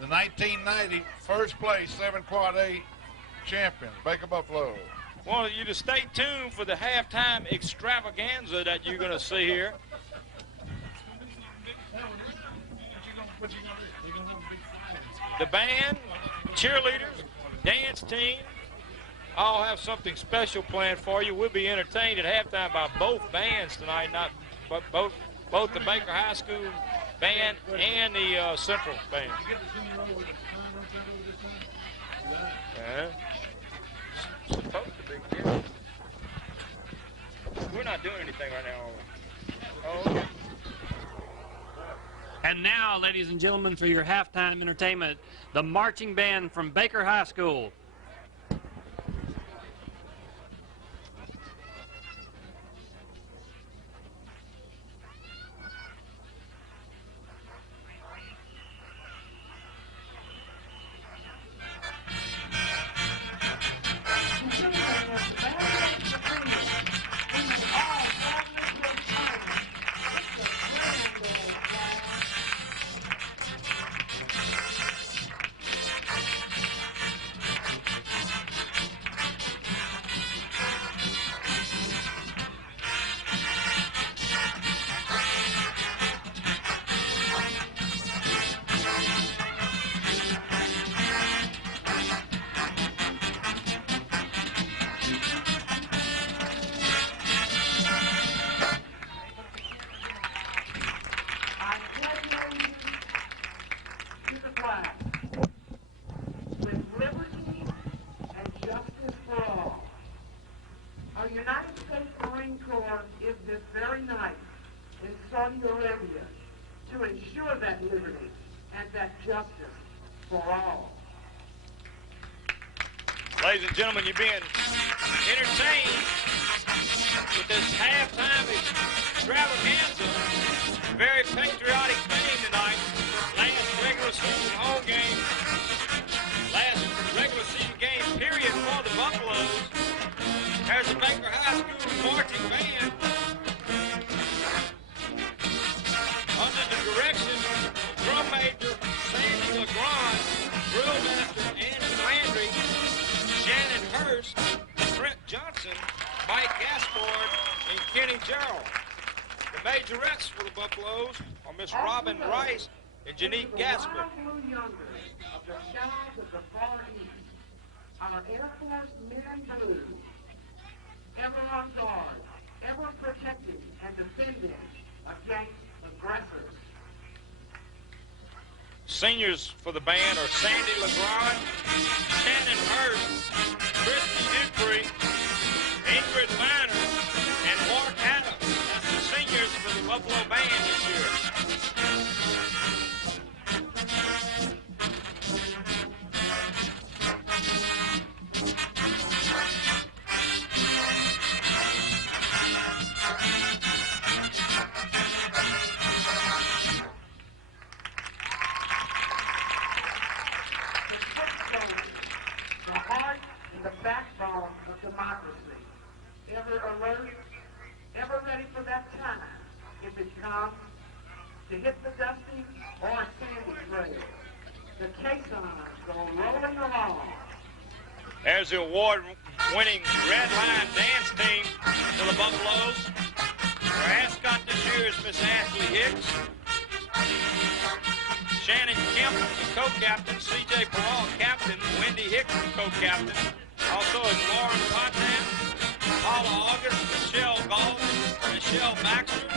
The 1990 first place 7 Quad A champions, Baker Buffalo. Want you to stay tuned for the halftime extravaganza that you're going to see here. The band, cheerleaders, dance team, all have something special planned for you. We'll be entertained at halftime by both bands tonight, but both the Baker High School band and the Central band. Supposed to be, yeah. We're not doing anything right now, are we? Oh, okay. And now, ladies and gentlemen, for your halftime entertainment, the marching band from Baker High School. The United States Marine Corps is this very night in Saudi Arabia to ensure that liberty and that justice for all. Ladies and gentlemen, you're being entertained with this halftime extravaganza. Very patriotic thing tonight. Last regular season home game. Last regular season game period for the Buffaloes. There's the Baker High School marching band. Under the direction of drum major Sandy LeGrand, drill master Andy Landry, Shannon Hurst, Trent Johnson, Mike Gaspard, and Kenny Gerald. The majorettes for the Buffaloes are Miss Robin Rice and Janique Gasper. Blue Youngers of the skies of the Far East, our Air Force men in blue, ever on guard, ever protecting and defending against aggressors. Seniors for the band are Sandy LeGrand, Shannon Hurst, Christy Dupree, Ingrid Miner, and Mark Adams. That's the seniors for the Buffalo band this year. The heart and the backbone of democracy. Ever alert, ever ready for that time, if it comes, to hit the dusty or sandy trail. The caissons go rolling along. There's the award-winning Red Line dance team for the Buffaloes. Our ascot this year is Miss Ashley Hicks. Shannon Kemp, the co-captain. C.J. Perrault, captain. Wendy Hicks, co-captain. Also is Lauren Potan, Paula August, Michelle Galden, Michelle Baxter,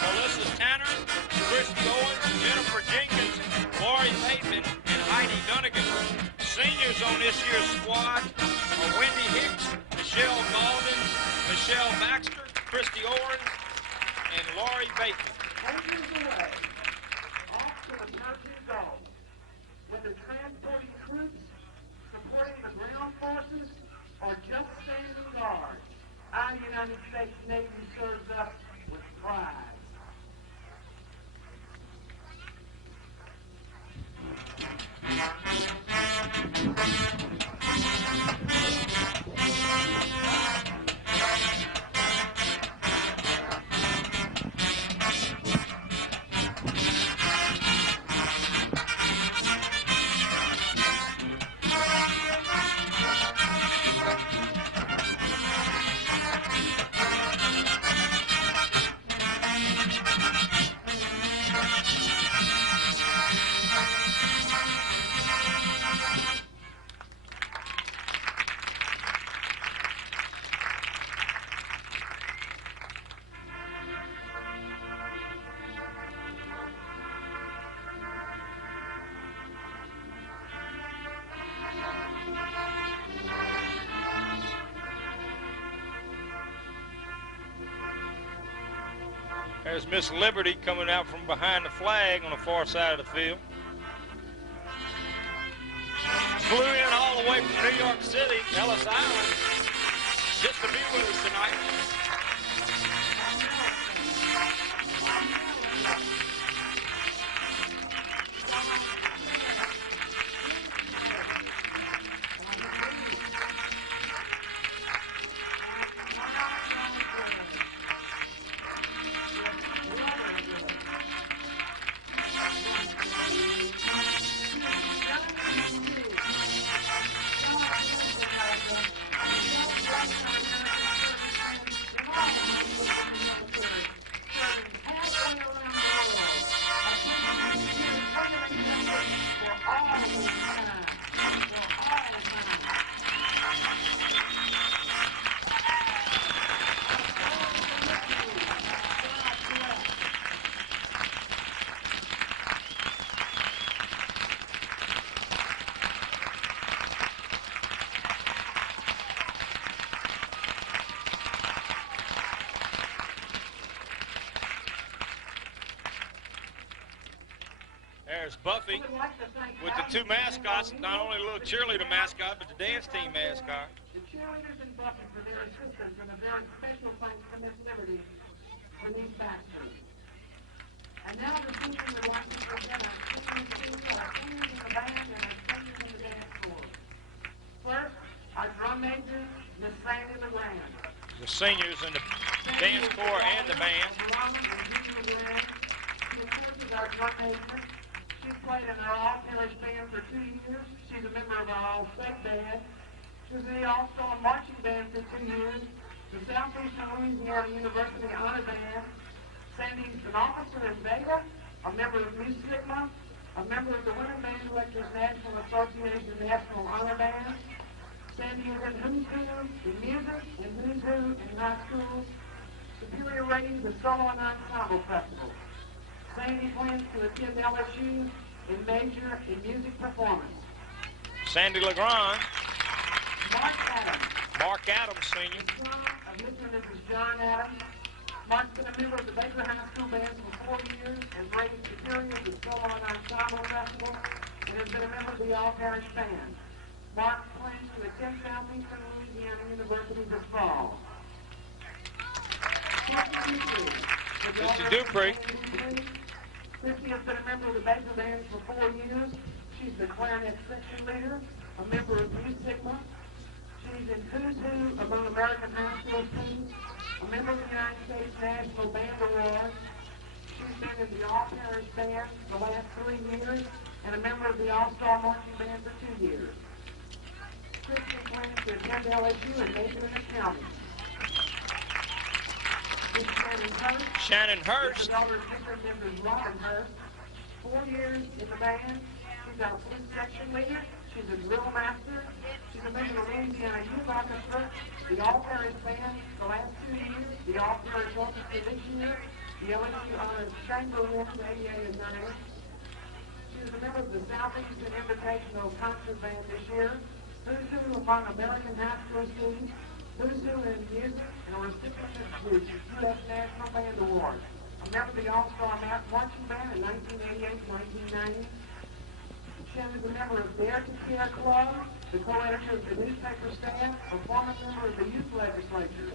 Melissa Tanner, Christy Owens, Jennifer Jenkins, Lori Bateman, and Heidi Dunnigan. Seniors on this year's squad are Wendy Hicks, Michelle Galden, Michelle Baxter, Christy Owens, and Lori Bateman. Ages away, off to the Persian Gulf, whether transporting troops, supporting the ground forces, or just standing guard, our United States Navy serves us with pride. There's Miss Liberty coming out from behind the flag on the far side of the field. Flew in all the way from New York City, Ellis Island, just to be with us tonight. There's Buffy with the two mascots, not only a little cheerleader mascot, but the dance team mascot. The cheerleaders and Buffy for their assistance and a very special thanks to Miss Liberty for these backers. And now the seniors would like to present our seniors in the band and our seniors in the dance floor. First, our drum major, Miss Sandy LeGrand. The seniors in the dance corps and the band. She is our drum major. She's played in our all-parish band for 2 years. She's a member of our all-state band. She was in the all-star marching band for 2 years. The Southeastern Louisiana University Honor Band. Sandy's an officer in Vega, a member of Mu Sigma, a member of the Women Band Directors National Association National Honor Band. Sandy is in Who's Who in music and Who's Who in high school. Superior ratings at Solo and Ensemble Festival. Sandy plans to attend LSU and major in music performance. Sandy LeGrand. Mark Adams. Mark Adams, senior. Son of Mr. and Mrs. John Adams. Mark's been a member of the Baker High School Band for 4 years and rated superior at the Solo and Ensemble Festival and has been a member of the All-Parish Band. Mark plans to attend Southeastern Louisiana University this fall. Mr. Dupree. Christy has been a member of the Baker Band for 4 years. She's the clarinet section leader, a member of Mu Sigma. She's in Who's Who among American high school students, a member of the United States National Band Awards. She's been in the All-Parish Band the last 3 years and a member of the All-Star Marching Band for 2 years. Christy plans to attend LSU and major in accounting. Miss Shannon Hurst. The daughter of Mr. and Mrs. Robin Hurst. 4 years in the band. She's our flute section leader. She's a drill master. She's a member of the Louisiana Youth Orchestra, the All-Parish Band the last 2 years, the All-Parish Orchestra this year, the LSU Honors Chamber Winds 88 and 9. She was a member of the Southeastern Invitational Concert Band this year. Who's Who among American high school students. Who's Who in music and a recipient of the U.S. National Band Award. A member of the All-Star Marching Band in 1988-1990. Shannon's a member of Dare to Care Club, the co-editor of the newspaper staff, a former member of the youth legislature.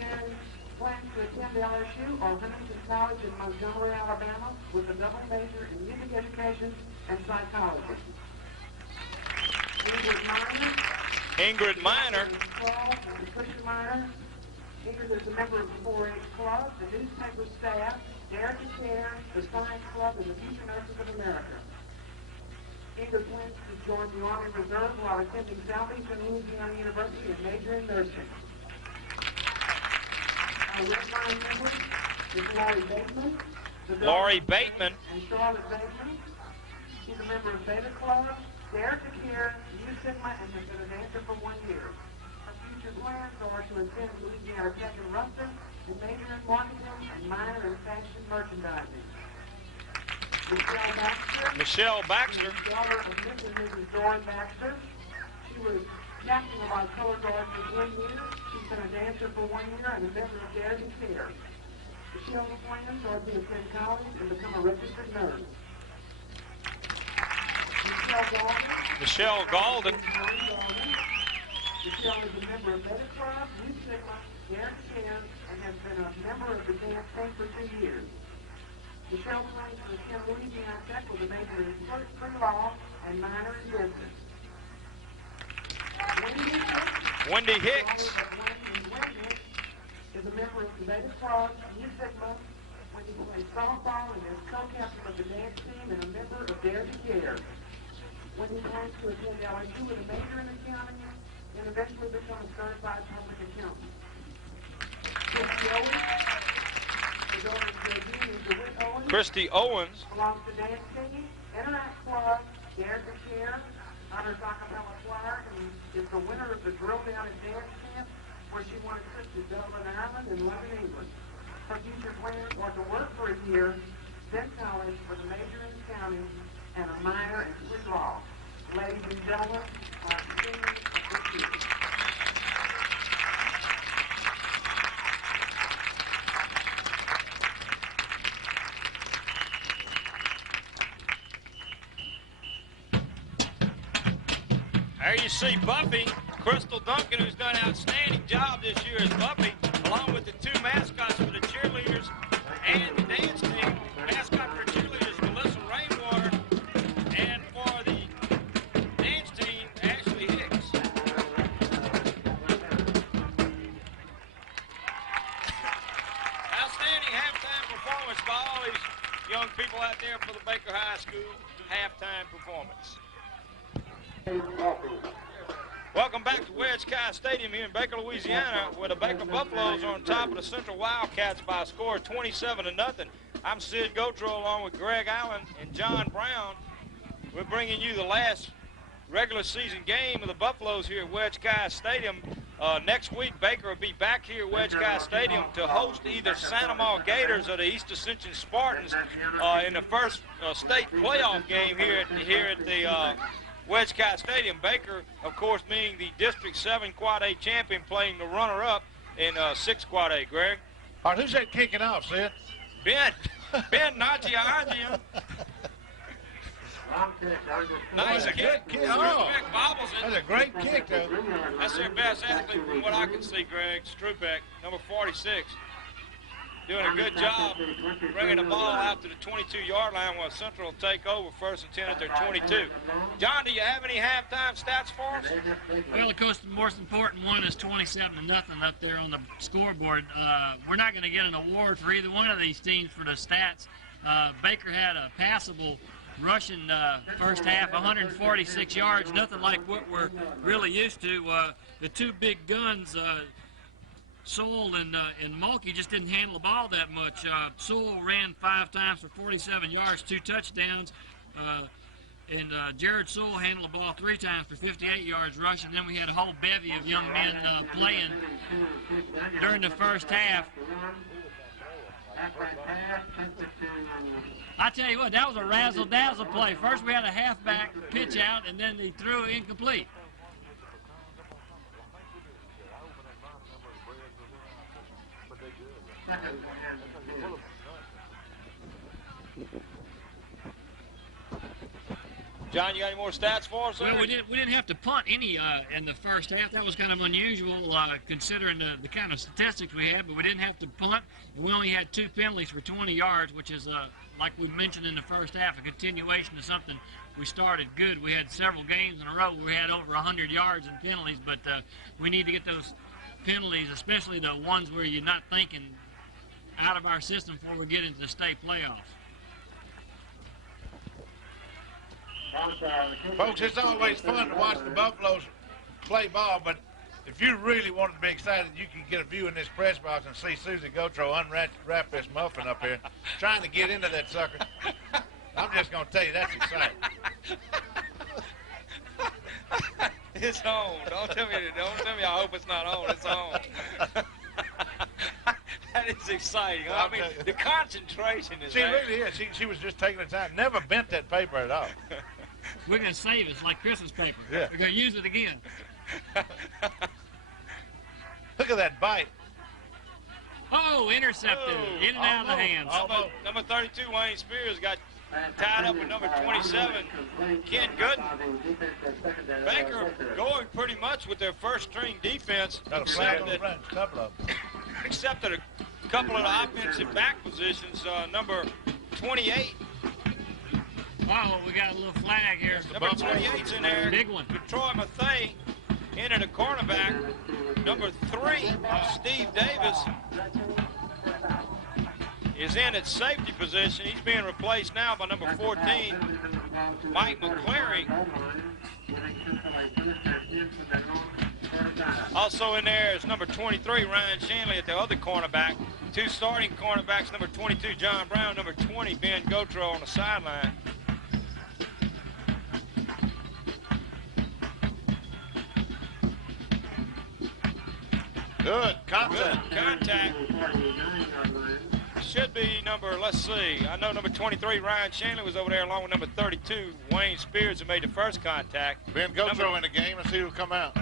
Shannon plans to attend LSU or Huntington College in Montgomery, Alabama, with a double major in music education and psychology. Ingrid Minor. Patricia Minor. Ingrid is a member of the 4-H Club, the newspaper staff, Dare to Care, the Science Club, and the Future Nurses of America. Ingrid plans to join the Army Reserve while attending Southeastern Louisiana University and major in nursing. Our Red Line members is Laurie Bateman. Laurie Bateman. And Charlotte Bateman. She's a member of Beta Club, Dare to Care, Mu Sigma, and has been a dancer for 1 year. Her future plans are to attend Louisiana Tech and Ruston and major in marketing and minor in fashion merchandising. Michelle Baxter. Daughter of Mr. and Mrs. Doran Baxter. She was captain of our color guard for 1 year. She's been a dancer for 1 year and a member of Dare to Care. Michelle's plans are to attend college and become a registered nurse. Michelle Galden. Michelle is a member of Beta Club, Mu Sigma, Dare to Care, and has been a member of the dance team for 2 years. Michelle plans to attend Louisiana Tech with a major in pre-law and minor in business. Wendy Hicks. Wendy is a member of the Beta Club, Mu Sigma. Wendy plays softball and is co-captain of the dance team and a member of Dare to Care. Wendy plans to attend LSU with a major in accounting and eventually become a certified public accountant. Christy Owens. Belongs to Dance Team, Interact Club, Dare to Care, honors acapella choir, and is the winner of the Drill Down and Dance Camp, where she won a trip to Dublin, Ireland, and London, England. Her future plans are to work for a year, then college with a major in accounting and a minor in free law. Ladies and gentlemen, our seniors of this year. you see Buffy, Crystal Duncan, who's done an outstanding job this year as Buffy, along with the two mascots for the cheerleaders and the dance team. Mascot for cheerleaders, Melissa Rainwater, and for the dance team, Ashley Hicks. Outstanding halftime performance by all these young people out there for the Baker High School halftime performance. Welcome back to Wedge Kyes Stadium here in Baker, Louisiana, where the Baker Buffaloes are on top of the Central Wildcats by a score of 27-0. I'm Sid Gotro along with Greg Allen and John Brown. We're bringing you the last regular season game of the Buffaloes here at Wedge Kyes Stadium. Next week, Baker will be back here at Wedge Kyes Stadium to host either Santa Maria Gators or the East Ascension Spartans in the first state playoff game here at the Wedge Kyes Stadium. Baker, of course, being the District 7 Quad A champion, playing the runner-up in 6 Quad A. Greg? All right, who's that kicking off, Sid? Ben Najia. Nice kick. Oh, Bobbles it. that's a great kick, though. That's their best athlete from what I can see, Greg. Strubeck, number 46. Doing a good job bringing the ball out to the 22-yard line while Central will take over 1st and 10 at their 22. John, do you have any halftime stats for us? Well, of course, the most important one is 27-0 up there on the scoreboard. We're not going to get an award for either one of these teams for the stats. Baker had a passable rushing first half, 146 yards, nothing like what we're really used to. The two big guns, Sewell and Mulkey, just didn't handle the ball that much. Sewell ran 5 times for 47 yards, 2 touchdowns, and Jared Sewell handled the ball 3 times for 58 yards rushing. Then we had a whole bevy of young men playing during the first half. I tell you what, that was a razzle-dazzle play. First we had a halfback pitch out, and then he threw incomplete. John, you got any more stats for us? Well, we didn't have to punt any in the first half. That was kind of unusual considering the kind of statistics we had, but we didn't have to punt. We only had 2 penalties for 20 yards, which is, like we mentioned in the first half, a continuation of something we started good. We had several games in a row where we had over 100 yards in penalties, but we need to get those penalties, especially the ones where you're not thinking, out of our system before we get into the state playoffs. Folks, it's always fun to watch the Buffaloes play ball, but if you really wanted to be excited, you can get a view in this press box and see Susie Gotro unwrap this muffin up here, trying to get into that sucker. I'm just going to tell you, that's exciting. It's on. Don't tell me I hope it's not on. It's on. That is exciting. I mean, the concentration is there. She really is. She was just taking the time. Never bent that paper at all. We're going to save it. It's like Christmas paper. Yeah. We're going to use it again. Look at that bite. Oh, intercepted. In and out of the hands. Number 32, Wayne Spears, got tied up with number 27, Ken Gooden. Baker going pretty much with their first-string defense, Got a flag on the front, a couple of them. except that a couple of the offensive back positions. Number 28. Oh, we got a little flag here. Number 28's in there. Big one. Troy Mathey into the cornerback. Number 3, Steve Davis, is in at safety position. He's being replaced now by number 14, Mike McClary. Also in there is number 23, Ryan Shanley at the other cornerback. 2 starting cornerbacks, number 22, John Brown, number 20, Ben Gotro on the sideline. Good contact. Good contact. Should be number, let's see, I know number 23, Ryan Shanley, was over there along with number 32, Wayne Spears, who made the first contact. Ben Gotro in the game. Let's see who'll come out.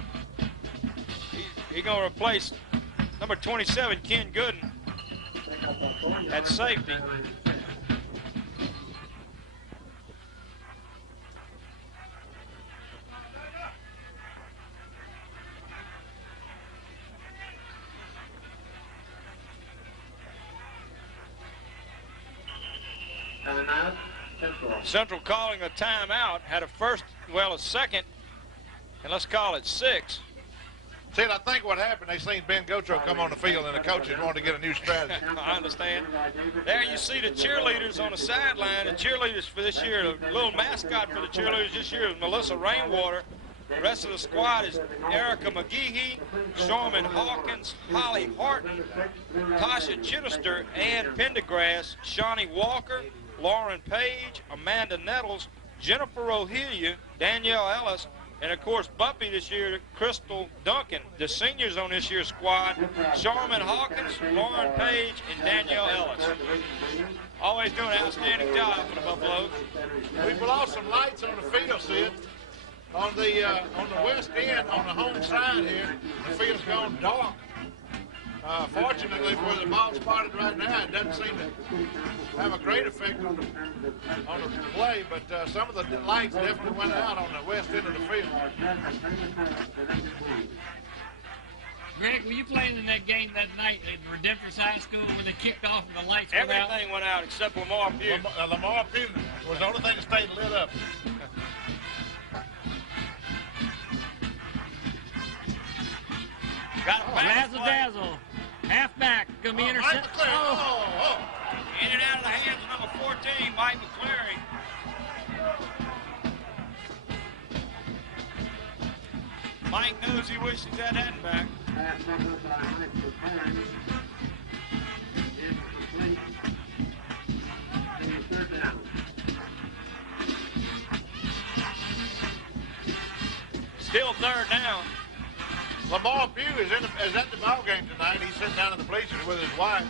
He's going to replace number 27, Ken Gooden, at safety. Timeout, Central. Central calling a timeout. Had a first, well, a second, and let's call it 6. See, I think what happened, they seen Ben Gotro come on the field, and the coaches wanted to get a new strategy. I understand. There you see the cheerleaders on the sideline. The cheerleaders for this year, the little mascot for the cheerleaders this year is Melissa Rainwater. The rest of the squad is Erica McGehee, Sharman Hawkins, Holly Horton, Tasha Chittister, Ann Pendergrass, Shawnee Walker, Lauren Page, Amanda Nettles, Jennifer O'Helia, Danielle Ellis, and of course Bumpy this year, Crystal Duncan. The seniors on this year's squad, Sharman Hawkins, Lauren Page, and Danielle Ellis. Always doing an outstanding job for the Buffaloes. We've lost some lights on the field, Sid. On the west end, on the home side here, the field's gone dark. Fortunately, where the ball's spotted right now, it doesn't seem to have a great effect on the play, but some of the lights definitely went out on the west end of the field. Greg, were you playing in that game that night at Redemptor's High School when they kicked off and the lights went out? Everything went out except Lamar Pugh. Lamar Pugh was the only thing that stayed lit up. Got a Razzle dazzle. Halfback gonna be intercepted. In and out of the hands of number 14, Mike McCleary. Mike knows he wishes he had that back. Pass number by Mike McCleary is complete. And third down. Still third down. Lamar Pugh is at the ball game tonight. He's sitting down in the bleachers with his wife.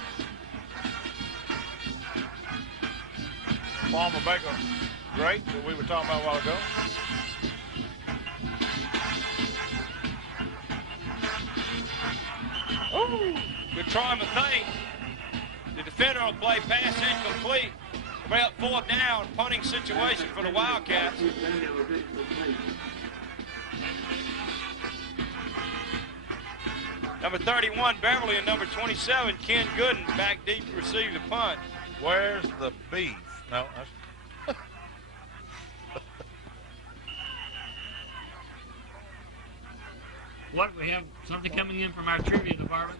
Former Baker great that we were talking about a while ago. Ooh, good try, McKnight. The defender on play, pass incomplete. Well, fourth down, punting situation for the Wildcats. Number 31, Beverly, and number 27, Ken Gooden, back deep to receive the punt. Where's the beef? No, that's... What, we have something coming in from our trivia department?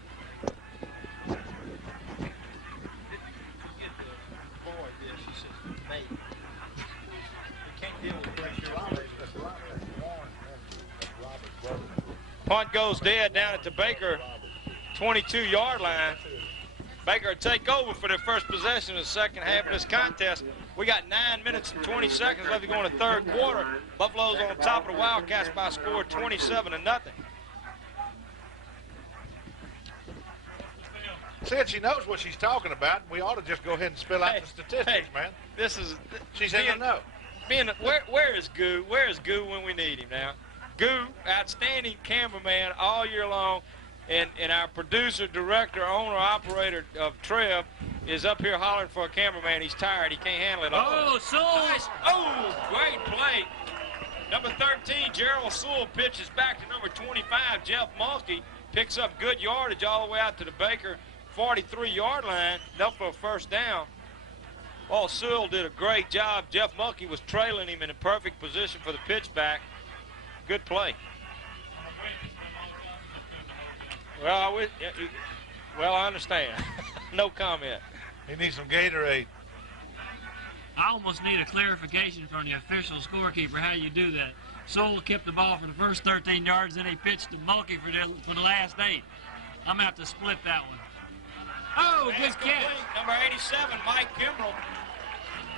Punt goes dead down at the Baker 22-yard line. Baker will take over for their first possession of the second half of this contest. We got 9 minutes and 20 seconds left to go in the third quarter. Buffalo's on top of the Wildcats by a score of 27-0. Said she knows what she's talking about. We ought to just go ahead and spill out the statistics, man. This is She's in the know. Where is Goo? Where is Goo when we need him now? Goo, outstanding cameraman all year long, and our producer, director, owner, operator of Trev is up here hollering for a cameraman. He's tired. He can't handle it all. Oh, Sewell! Nice. Oh, great play. Number 13, Gerald Sewell pitches back to number 25, Jeff Mulkey. Picks up good yardage all the way out to the Baker 43-yard line, enough for a first down. Oh, Sewell did a great job. Jeff Mulkey was trailing him in a perfect position for the pitch back. Good play. Well, I understand. No comment. He needs some Gatorade. I almost need a clarification from the official scorekeeper how you do that. Sewell kept the ball for the first 13 yards, then he pitched to Mulkey for the last 8. I'm going to have to split that one. Oh, good catch. Number 87, Mike Kimbrell.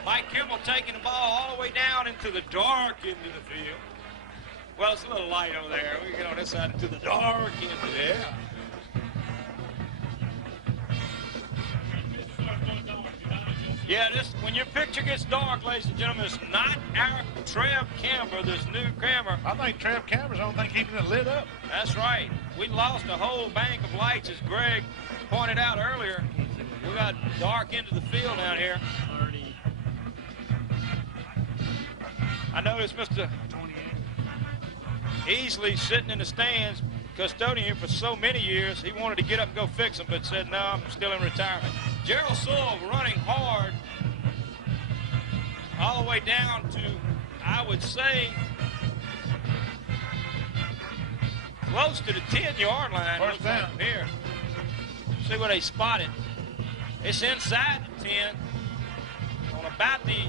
Mike Kimbrell taking the ball all the way down into the dark end of the field. Well, it's a little light over there. We get on this side into the dark end of the field. Yeah, when your picture gets dark, ladies and gentlemen, it's not our Trev camera, this new camera. I think Trev camera's the only thing keeping it lit up. That's right. We lost a whole bank of lights, as Greg pointed out earlier. We got dark into the field down here. I noticed Mr. Easley sitting in the stands, custodian for so many years. He wanted to get up and go fix them, but said, no, I'm still in retirement. Gerald Sewell running hard. all the way down to, I would say, close to the 10-yard line. First down. From here. See where they spotted. It's inside the 10 on about the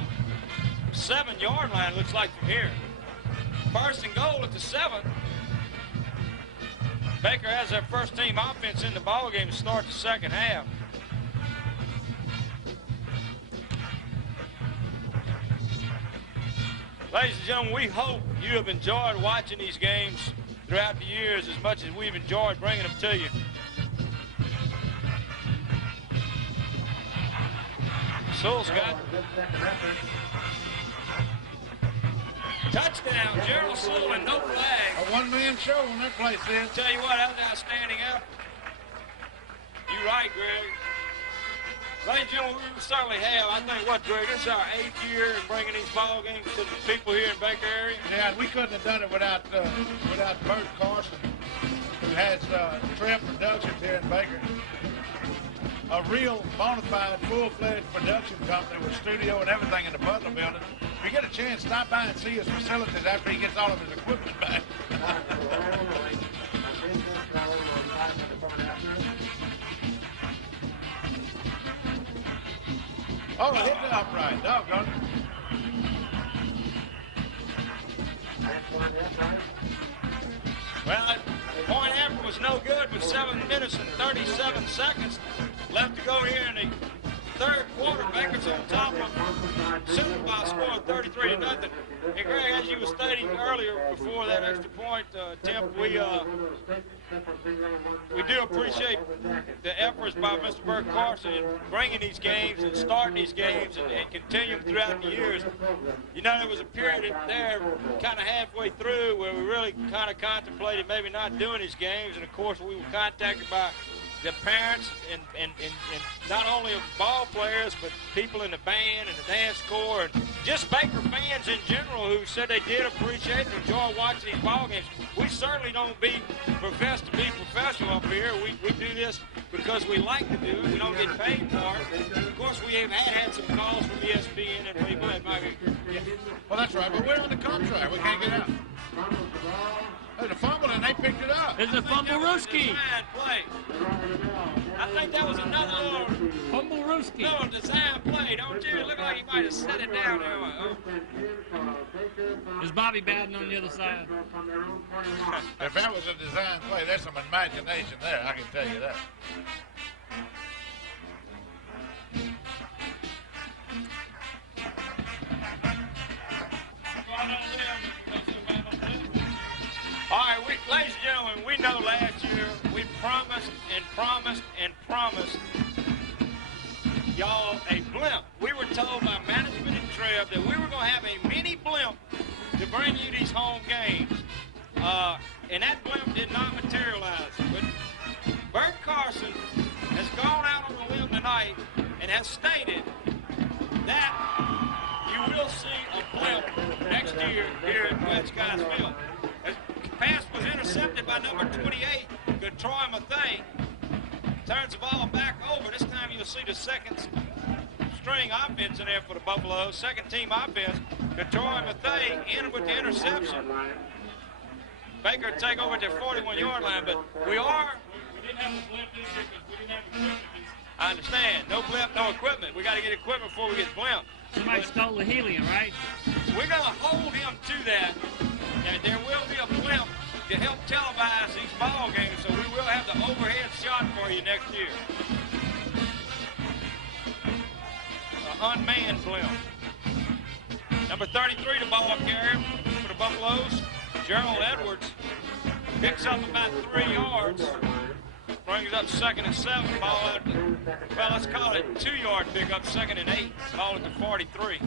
7-yard line, looks like from here. First and goal at the 7. Baker has their first team offense in the ballgame to start the second half. Ladies and gentlemen, we hope you have enjoyed watching these games throughout the years as much as we've enjoyed bringing them to you. Sewell's got touchdown, Gerald Sewell, and no flag. A one-man show on that place, then. Tell you what, that was outstanding effort. You're right, Greg. Ladies and gentlemen, we certainly have. I think, what, Greg, this is our 8th year in bringing these ball games to the people here in Baker area. Yeah, we couldn't have done it without Bert Carson, who has Trail Productions here in Baker. A real bona fide, full-fledged production company with studio and everything in the Butler building. If you get a chance, stop by and see his facilities after he gets all of his equipment back. Oh, hit the upright. Doggone it. Well, point after was no good with 7 minutes and 37 seconds left to go here in the third quarter. Baker's on top of Central by a score of 33-0. And Greg, as you were stating earlier before that extra point attempt, we do appreciate the efforts by Mr. Bert Carson in bringing these games and starting these games and continuing throughout the years. You know, there was a period there kind of halfway through where we really kind of contemplated maybe not doing these games, and of course we were contacted by the parents and not only of ball players, but people in the band and the dance corps and just Baker fans in general who said they did appreciate and enjoy watching these ball games. We certainly don't profess to be professional up here. We do this because we like to do it. We don't get paid for it. Of course, we have had some calls from ESPN and people that might be, Well, that's right, but we're on the contract. We can't get out. There's a fumble, and they picked it up. There's a fumble-rooski. Play. I think that was another little Fumble-rooski. little design play, don't you? It looked like he might have set it down there. Is Bobby Baden on the other side? If that was a design play, there's some imagination there, I can tell you that. All right, ladies and gentlemen, we know last year we promised and promised and promised y'all a blimp. We were told by management and Trev that we were going to have a mini blimp to bring you these home games. And that blimp did not materialize. But Bert Carson has gone out on a limb tonight and has stated that you will see a blimp next year here at Wedge Kyes Stadium. Pass was intercepted by number 28, Troy Mathey. Turns the ball back over. This time you'll see the second string offense in there for the Buffaloes. Second team offense. Troy Mathey in with the interception. Baker take over at their 41-yard line, but we didn't have the blimp this year because we didn't have equipment. I understand. No blimp, no equipment. We got to get equipment before we get the blimp. Somebody stole the helium, right? We're going to hold him to that. And there will be a blimp to help televise these ball games, so we will have the overhead shot for you next year. An unmanned blimp. Number 33, the ball carrier for the Buffaloes, Gerald Edwards, picks up about 3 yards, brings up 2nd and 7, ball at, well, let's call it 2-yard pickup, 2nd and 8, ball at the 43.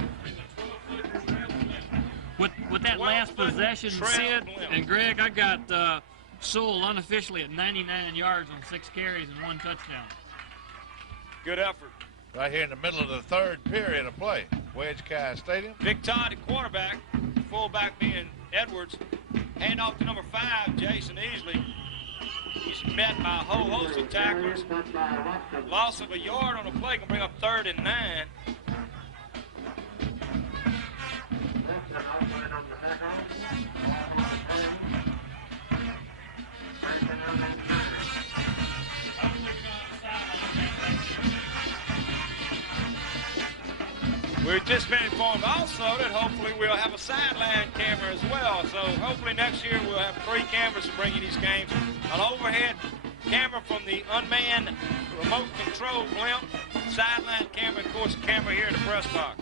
With that last possession, Sid and Greg, I got Sewell unofficially at 99 yards on 6 carries and 1 touchdown. Good effort. Right here in the middle of the third period of play. Wedge Kyes Stadium. Big Todd at quarterback, fullback being Edwards. Hand off to number 5, Jason Easley. He's met by a whole host of tacklers. Loss of a yard on the play can bring up 3rd and 9. We've just been informed also that hopefully we'll have a sideline camera as well. So hopefully next year we'll have 3 cameras to bring you these games. An overhead camera from the unmanned remote control blimp, sideline camera, of course, a camera here in the press box.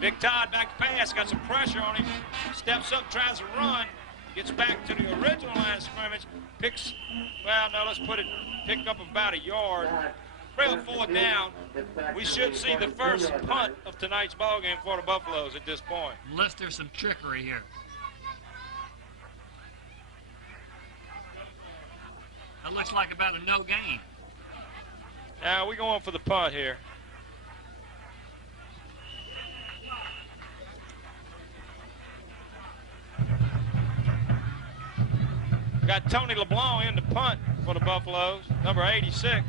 Big Todd back to pass, got some pressure on him, steps up, tries to run, gets back to the original line of scrimmage, picks, well, no, let's put it, picked up about a yard. Real 4th down. We should see the first punt of tonight's ballgame for the Buffaloes at this point. Unless there's some trickery here. That looks like about a no gain. Now we're going for the punt here. Got Tony LeBlanc in the punt for the Buffaloes, number 86.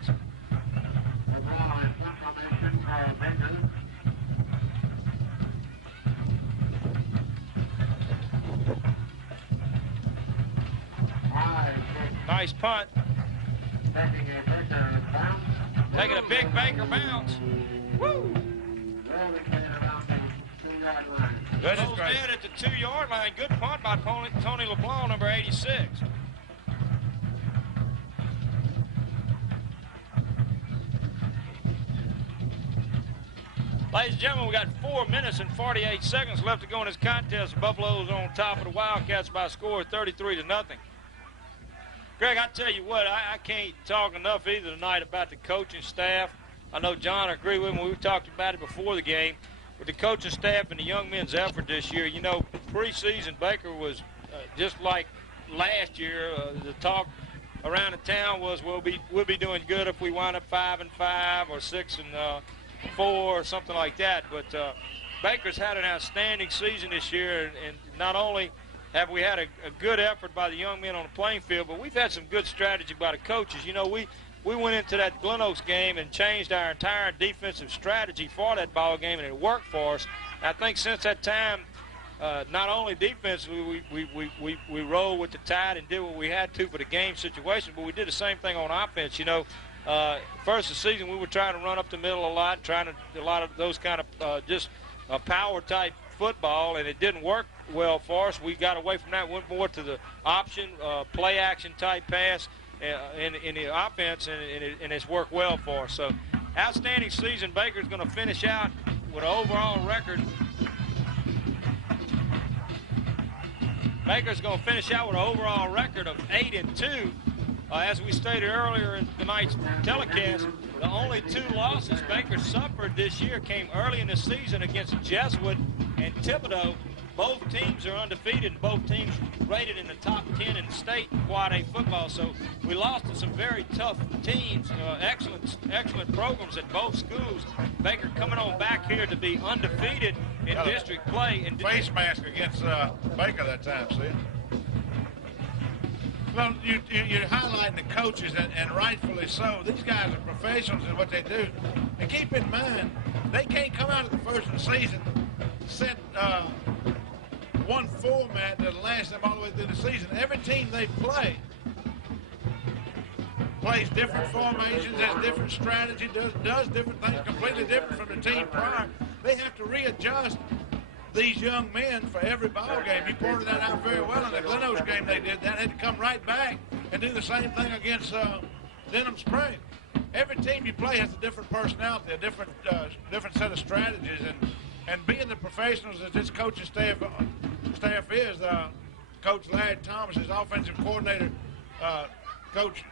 Nice punt. Taking a big Baker bounce. Woo! Goes dead at the 2-yard line. Good punt by Tony LeBlanc, number 86. Ladies and gentlemen, we got 4 minutes and 48 seconds left to go in this contest. The Buffaloes on top of the Wildcats by a score of 33-0. Greg, I tell you what, I can't talk enough either tonight about the coaching staff. I know John agreed with me. We talked about it before the game. With the coaching staff and the young men's effort this year, you know, preseason Baker was just like last year. The talk around the town was we'll be doing good if we wind up 5-5 or 6-4 or something like that. But Baker's had an outstanding season this year, and not only have we had a good effort by the young men on the playing field, but we've had some good strategy by the coaches. You know, we went into that Glen Oaks game and changed our entire defensive strategy for that ball game, and it worked for us. I think since that time, not only defense, we rolled with the tide and did what we had to for the game situation, but we did the same thing on offense. You know, first of the season we were trying to run up the middle a lot, a lot of those kind of just power type football, and it didn't work well for us. We got away from that, went more to the option, play action type pass in the offense, and it's worked well for us. So outstanding season. Baker's going to finish out with an overall record. Baker's going to finish out with an overall record of 8-2. As we stated earlier in tonight's telecast, the only 2 losses Baker suffered this year came early in the season against Jesuit and Thibodeau. Both teams are undefeated, and both teams rated in the top 10 in the state in Quad A football. So we lost to some very tough teams, excellent programs at both schools. Baker coming on back here to be undefeated in district play. And face mask against Baker that time, see? Well, you're highlighting the coaches, and rightfully so. These guys are professionals in what they do. And keep in mind, they can't come out of the first of the season, set one format that'll last them all the way through the season. Every team they play plays different formations, has different strategy, does different things completely different from the team prior. They have to readjust these young men for every ball game. You pointed that out very well in the Glen Oaks game. They did that. Had to come right back and do the same thing against Denham Spring. Every team you play has a different personality, a different set of strategies, and being the professionals that this coaching staff is, Coach Larry Thomas, his offensive coordinator, Coach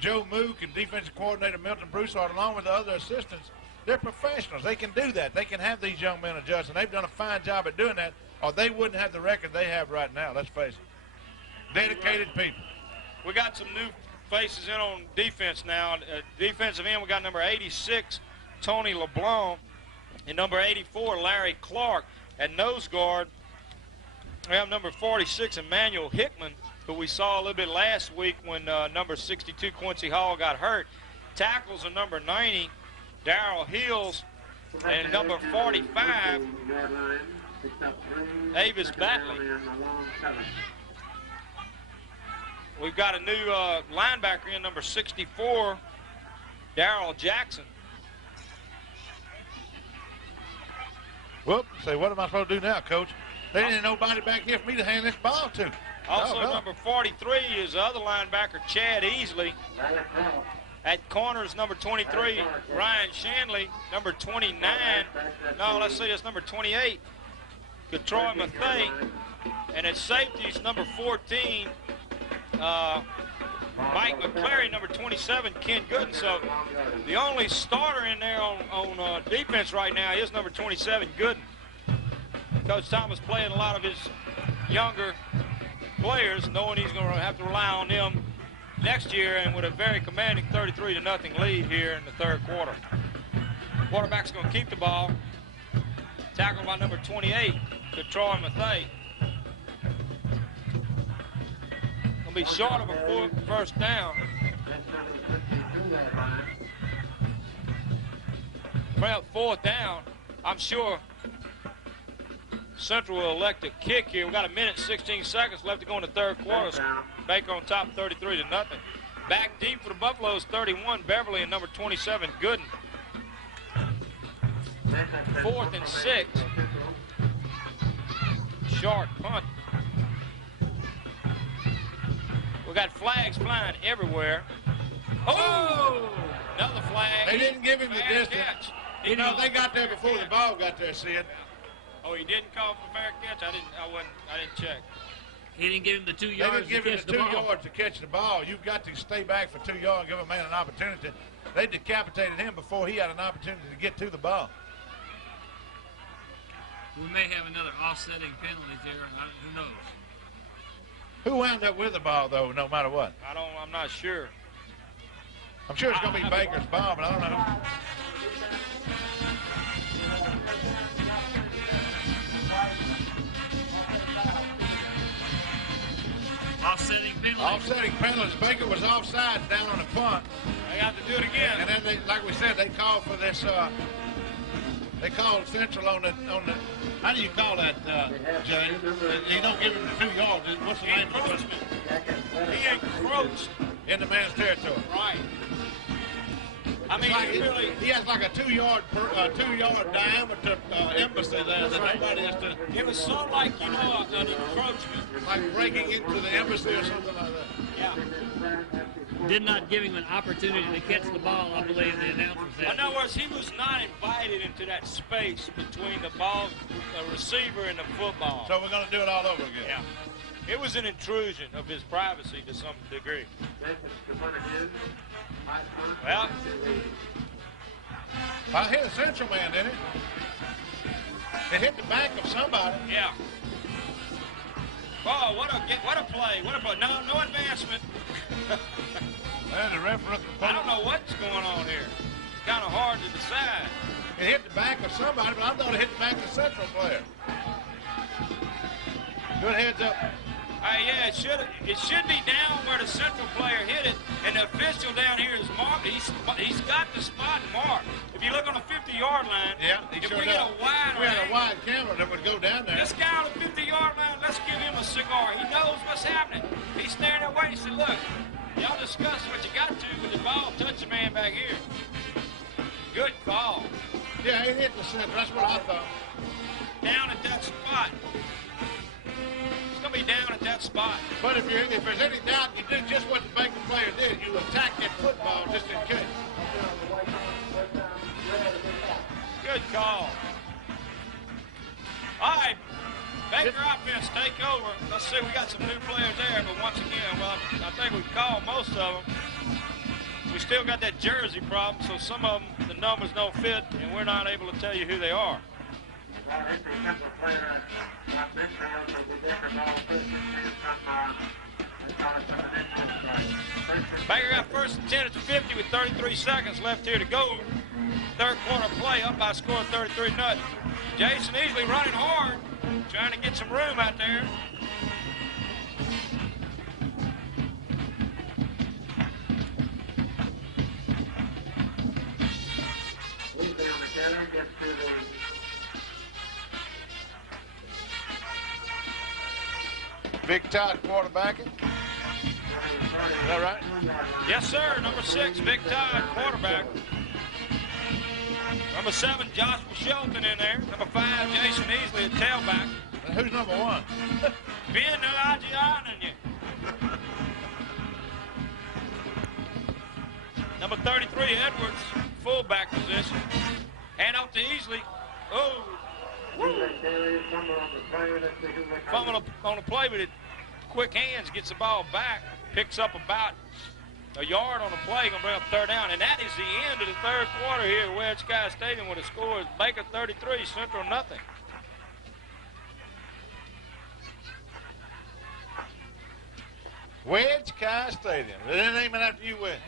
Joe Mook, and defensive coordinator Milton Broussard, along with the other assistants. They're professionals. They can do that. They can have these young men adjust, and they've done a fine job at doing that, or they wouldn't have the record they have right now, let's face it. Dedicated people. We got some new faces in on defense now. Defensive end, we got number 86, Tony LeBlanc, and number 84, Larry Clark. At nose guard, we have number 46, Emmanuel Hickman, who we saw a little bit last week when number 62, Quincy Hall, got hurt. Tackles are number 90, Darrell Hills, and number 45, Avis Batley. We've got a new linebacker in, number 64, Darrell Jackson. Well, say, what am I supposed to do now, Coach? There ain't nobody back here for me to hand this ball to. Also, number 43 is the other linebacker, Chad Easley. At corners, number 23, Ryan Shanley. Number 29, no, let's see, that's number 28, Troy Mathey. And at safeties, number 14, Mike McClary. Number 27, Ken Gooden. So the only starter in there on defense right now is number 27, Gooden. Coach Thomas playing a lot of his younger players, knowing he's going to have to rely on them next year, and with a very commanding 33-0 lead here in the third quarter. Quarterback's going to keep the ball. Tackled by number 28, Troy Mathey. Going to be short of a first down. Well, fourth down. I'm sure Central will elect a kick here. We've got a minute, 16 seconds left to go in the third quarter. Baker on top, 33-0. Back deep for the Buffaloes, 31, Beverly, and number 27, Gooden. 4th and 6. Short punt. We got flags flying everywhere. Oh! Another flag. They didn't give him the distance. Catch. You know, they got there before the ball got there, Sid. Oh, he didn't call for fair catch? I didn't check. He didn't give him the 2 They yards didn't give to him catch the the 2 ball. yards to catch the ball. You've got to stay back for 2 yards and give a man an opportunity. They decapitated him before he had an opportunity to get to the ball. We may have another offsetting penalty there. Who knows? Who wound up with the ball, though, no matter what? I'm not sure. I'm sure it's going to be Baker's ball, but I don't know. Offsetting penalty. Offsetting penalties. Baker was offside down on the punt. They have to do it again. And then, like we said, they called for this. They called Central on the. How do you call that, Jay? You don't give him the 2 yards. What's the name of it? He encroached. In the man's territory. Right. I mean, he has like a 2 yard diameter embassy there that nobody has to. It was sort of like, an encroachment. Like breaking into the embassy or something like that. Yeah. Did not give him an opportunity to catch the ball, I believe the announcers said. In other words, he was not invited into that space between the receiver and the football. So we're going to do it all over again. Yeah. It was an intrusion of his privacy to some degree. Well, I hit a Central man, didn't it? It hit the back of somebody. Yeah. Oh, what a play. What a play. No advancement. And the referee. I don't know what's going on here. Kind of hard to decide. It hit the back of somebody, but I thought it hit the back of the Central player. Good heads up. Yeah, it should be down where the Central player hit it, and the official down here is marked. He's got the spot marked. If you look on the 50-yard line, he if sure we does. get a wide we had a range, wide camera that would go down there. this guy on the 50-yard line, let's give him a cigar. He knows what's happening. He's staring that way. He said, look, y'all discuss what you got to with the ball. Touch the man back here. Good call. Yeah, it hit the Central. That's what I thought. Down at that spot. It's going to be down at that spot. But if there's any doubt, you did just what the Baker player did. You attacked that football just in case. Good call. All right, Baker offense take over. Let's see, we got some new players there, but once again, well, I think we've called most of them. We still got that jersey problem, so some of them, the numbers don't fit, and we're not able to tell you who they are. Baker got first and 10 at the 50 with 33 seconds left here to go. Third quarter play, up by a score of 33-0. Jason Easley running hard, trying to get some room out there. Vic Todd quarterbacking. Is that right? Yes, sir. Number 6, Vic Todd, quarterback. Number 7, Joshua Shelton in there. Number 5, Jason Easley at tailback. And who's number 1? Ben Elajiananya. Number 33, Edwards, fullback position. Hand off to Easley. Oh. Fumble on the play, but it quick hands, gets the ball back, picks up about a yard on the play, gonna bring up 3rd down, and that is the end of the 3rd quarter here at Wedge Kyes Stadium with a score is Baker 33, Central nothing. Wedge Kyes Stadium. Is it naming after you, Wedge?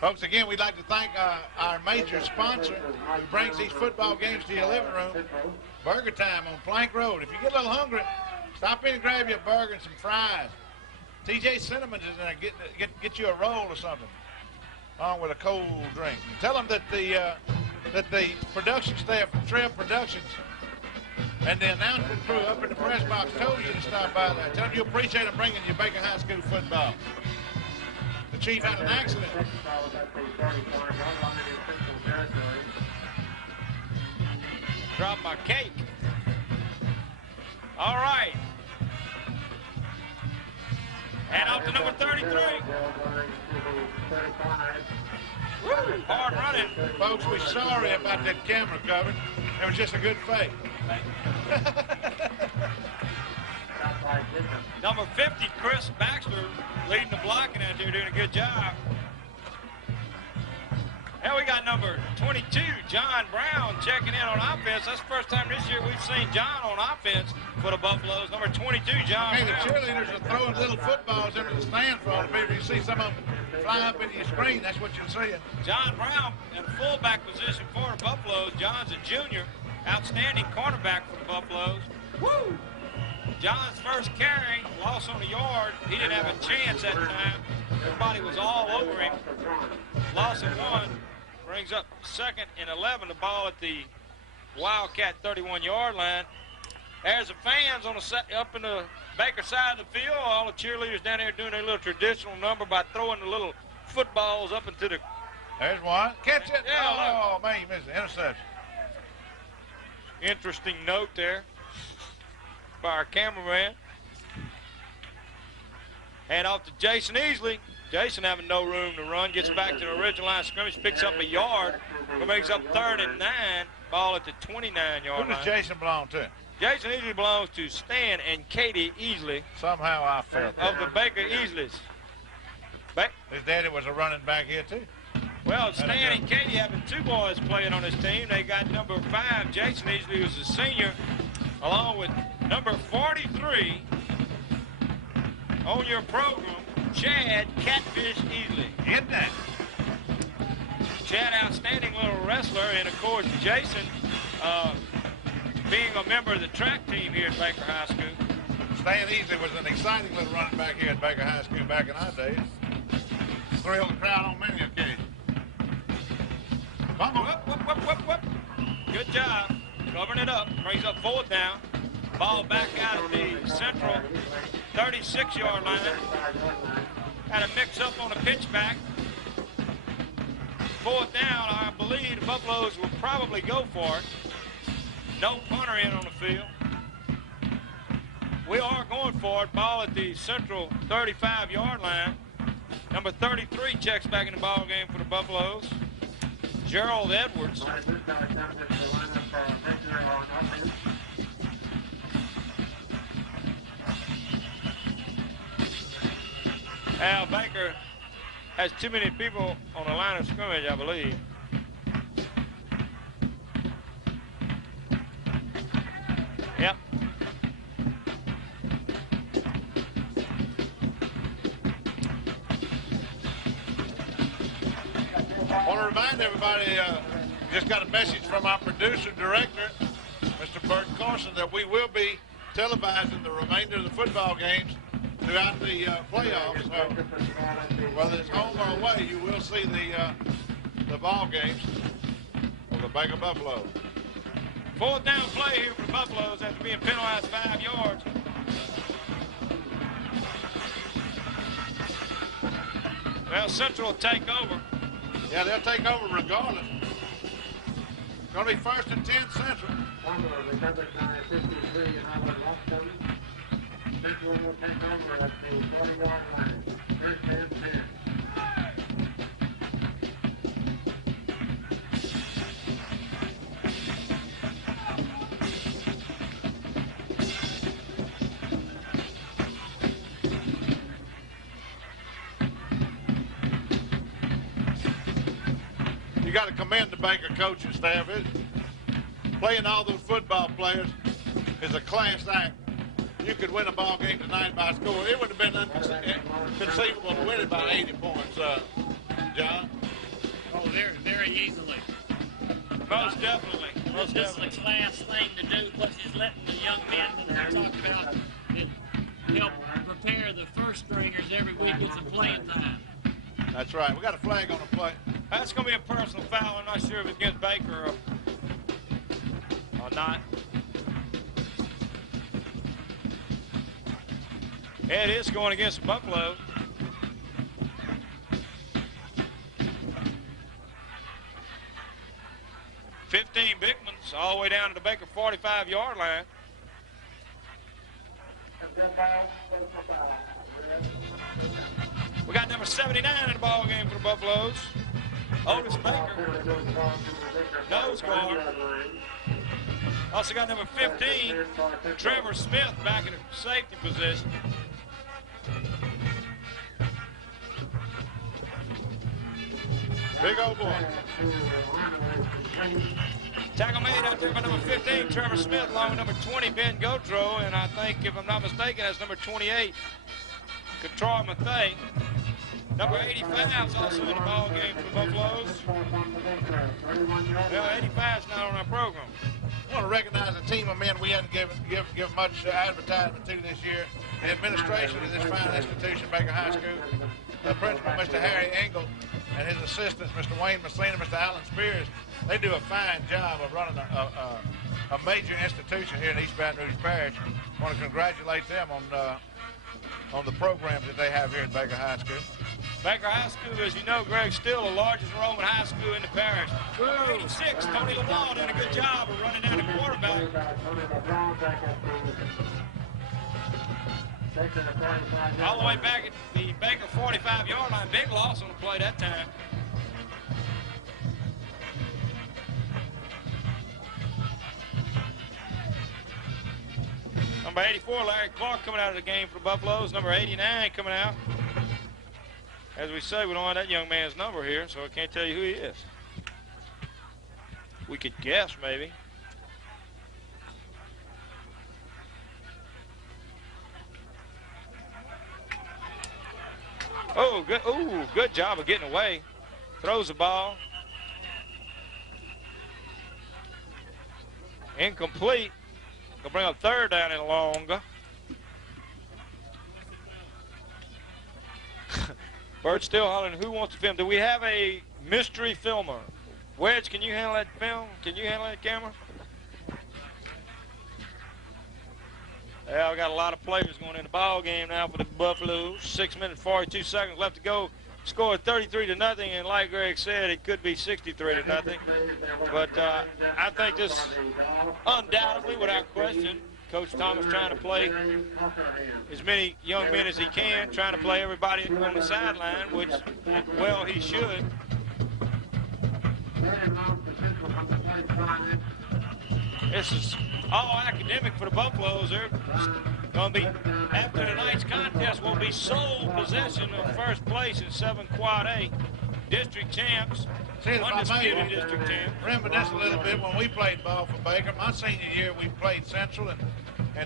Folks, again, we'd like to thank our major sponsor who brings these football games to your living room, Burger Time on Plank Road. If you get a little hungry, stop in and grab you a burger and some fries. TJ Cinnamon is in there. Get you a roll or something, along with a cold drink. And tell them that the production staff from Trev Productions and the announcement crew up in the press box told you to stop by there. Tell them you appreciate them bringing you Baker High School football. The chief had an accident. Drop my cake. All right. And off to number 33. Woo, hard running. Folks, we're sorry about that camera cover. It was just a good fake. Number 50, Chris Baxter, leading the blocking out there, doing a good job. And we got number 22, John Brown, checking in on offense. That's the first time this year we've seen John on offense for the Buffaloes. Number 22, John Hey, the Brown. cheerleaders are throwing little footballs into the stand for all the people. You see some of them fly up into your screen. That's what you're seeing. John Brown in fullback position for the Buffaloes. John's a junior, outstanding cornerback for the Buffaloes. Woo! John's first carry, loss on the yard. He didn't have a chance that time. Everybody was all over him. Loss of 1. Brings up 2nd and 11, the ball at the Wildcat 31-yard line. There's the fans on the up in the Baker side of the field. All the cheerleaders down there doing their little traditional number by throwing the little footballs up into the... There's one. Catch it. Yeah, oh, man, you missed it. Interception. Interesting note there by our cameraman. Hand off to Jason Easley. Jason having no room to run, gets back to the original line of scrimmage, picks up a yard, makes up 3rd and 9, ball at the 29-yard line. Who does Jason belong to? Jason Easley belongs to Stan and Katie Easley. Somehow I felt that. Of the Baker Easleys. His daddy was a running back here, too. Well, Stan and Katie having 2 boys playing on this team. They got number 5, Jason Easley, who's a senior, along with number 43 on your program, Chad Catfish Easley. Get that. Chad, outstanding little wrestler, and of course Jason, being a member of the track team here at Baker High School. Stan Easley was an exciting little running back here at Baker High School back in our days. Thrilled the crowd on many occasions. Come on. Whoop. Good job. Covering it up. Brings up 4th down. Ball back out at the Central 36-yard line. Had a mix-up on the pitchback. 4th down, I believe the Buffaloes will probably go for it. No punter in on the field. We are going for it. Ball at the Central 35-yard line. Number 33 checks back in the ball game for the Buffaloes. Gerald Edwards. Al Baker has too many people on the line of scrimmage, I believe. Yep. I want to remind everybody, just got a message from our producer director, Mr. Bert Carson, that we will be televising the remainder of the football games throughout the playoffs. So whether it's home or away, you will see the ball games of the Baker Buffalo. Fourth down play here for Buffaloes after being penalized 5 yards. Well, Central will take over. Yeah, they'll take over regardless. Going to be 1st and 10 Central. Central will take over at the 40-yard line. 1st and 10. You got to commend the Baker coaching staff. Playing all those football players is a class act. You could win a ball game tonight by a score. It would have been inconceivable to win it by 80 points, John. Oh, very easily. Most definitely. Most This is definitely. a class thing to do. Plus, he's letting the young men that we talked about help prepare the first stringers every week get some playing time. That's right. We got a flag on the play. That's going to be a personal foul. I'm not sure if it's against Baker or not. It is going against Buffalo. $15 Bickmans all the way down to the Baker 45-yard line. We got number 79 in the ball game for the Buffaloes. Otis Baker, nose guard. Also got number 15, Trevor Smith, back in the safety position. Big old boy. Tackle made out there by number 15, Trevor Smith, along with number 20, Ben Gotro, and I think, if I'm not mistaken, that's number 28, Troy Mathey. Number 85 is also in the ball game for the Buffaloes. Well, 85 is not on our program. I want to recognize a team of men we hadn't given much advertisement to this year. The administration of this fine institution, Baker High School, the principal, Mr. Harry Engel, and his assistants, Mr. Wayne Messina, Mr. Alan Spears, they do a fine job of running a major institution here in East Baton Rouge Parish. I want to congratulate them on the programs that they have here at Baker High School. Baker High School, as you know, Greg, still the largest enrollment high school in the parish. 86, Tony LaValle did a good job of running down the quarterback. All the way back at the Baker 45-yard line. Big loss on the play that time. Number 84, Larry Clark, coming out of the game for the Buffaloes. Number 89 coming out. As we say, we don't have that young man's number here, so I can't tell you who he is. We could guess, maybe. Oh, good! Ooh, good job of getting away. Throws the ball. Incomplete. Gonna bring up 3rd down and longer. Bert's still hollering, who wants to film? Do we have a mystery filmer? Wedge, can you handle that film? Can you handle that camera? Yeah, we got a lot of players going in the ball game now for the Buffaloes. 6 minutes, 42 seconds left to go. Score 33-0, and like Greg said, it could be 63-0. But I think this, undoubtedly, without question, Coach Thomas trying to play as many young men as he can, trying to play everybody on the sideline, which, well, he should. This is all academic for the Buffaloes. They're going to be, after tonight's contest, will be sole possession of first place in 7 Quad A. District champs, undisputed district champs. Reminisce a little bit when we played ball for Baker. My senior year, we played Central and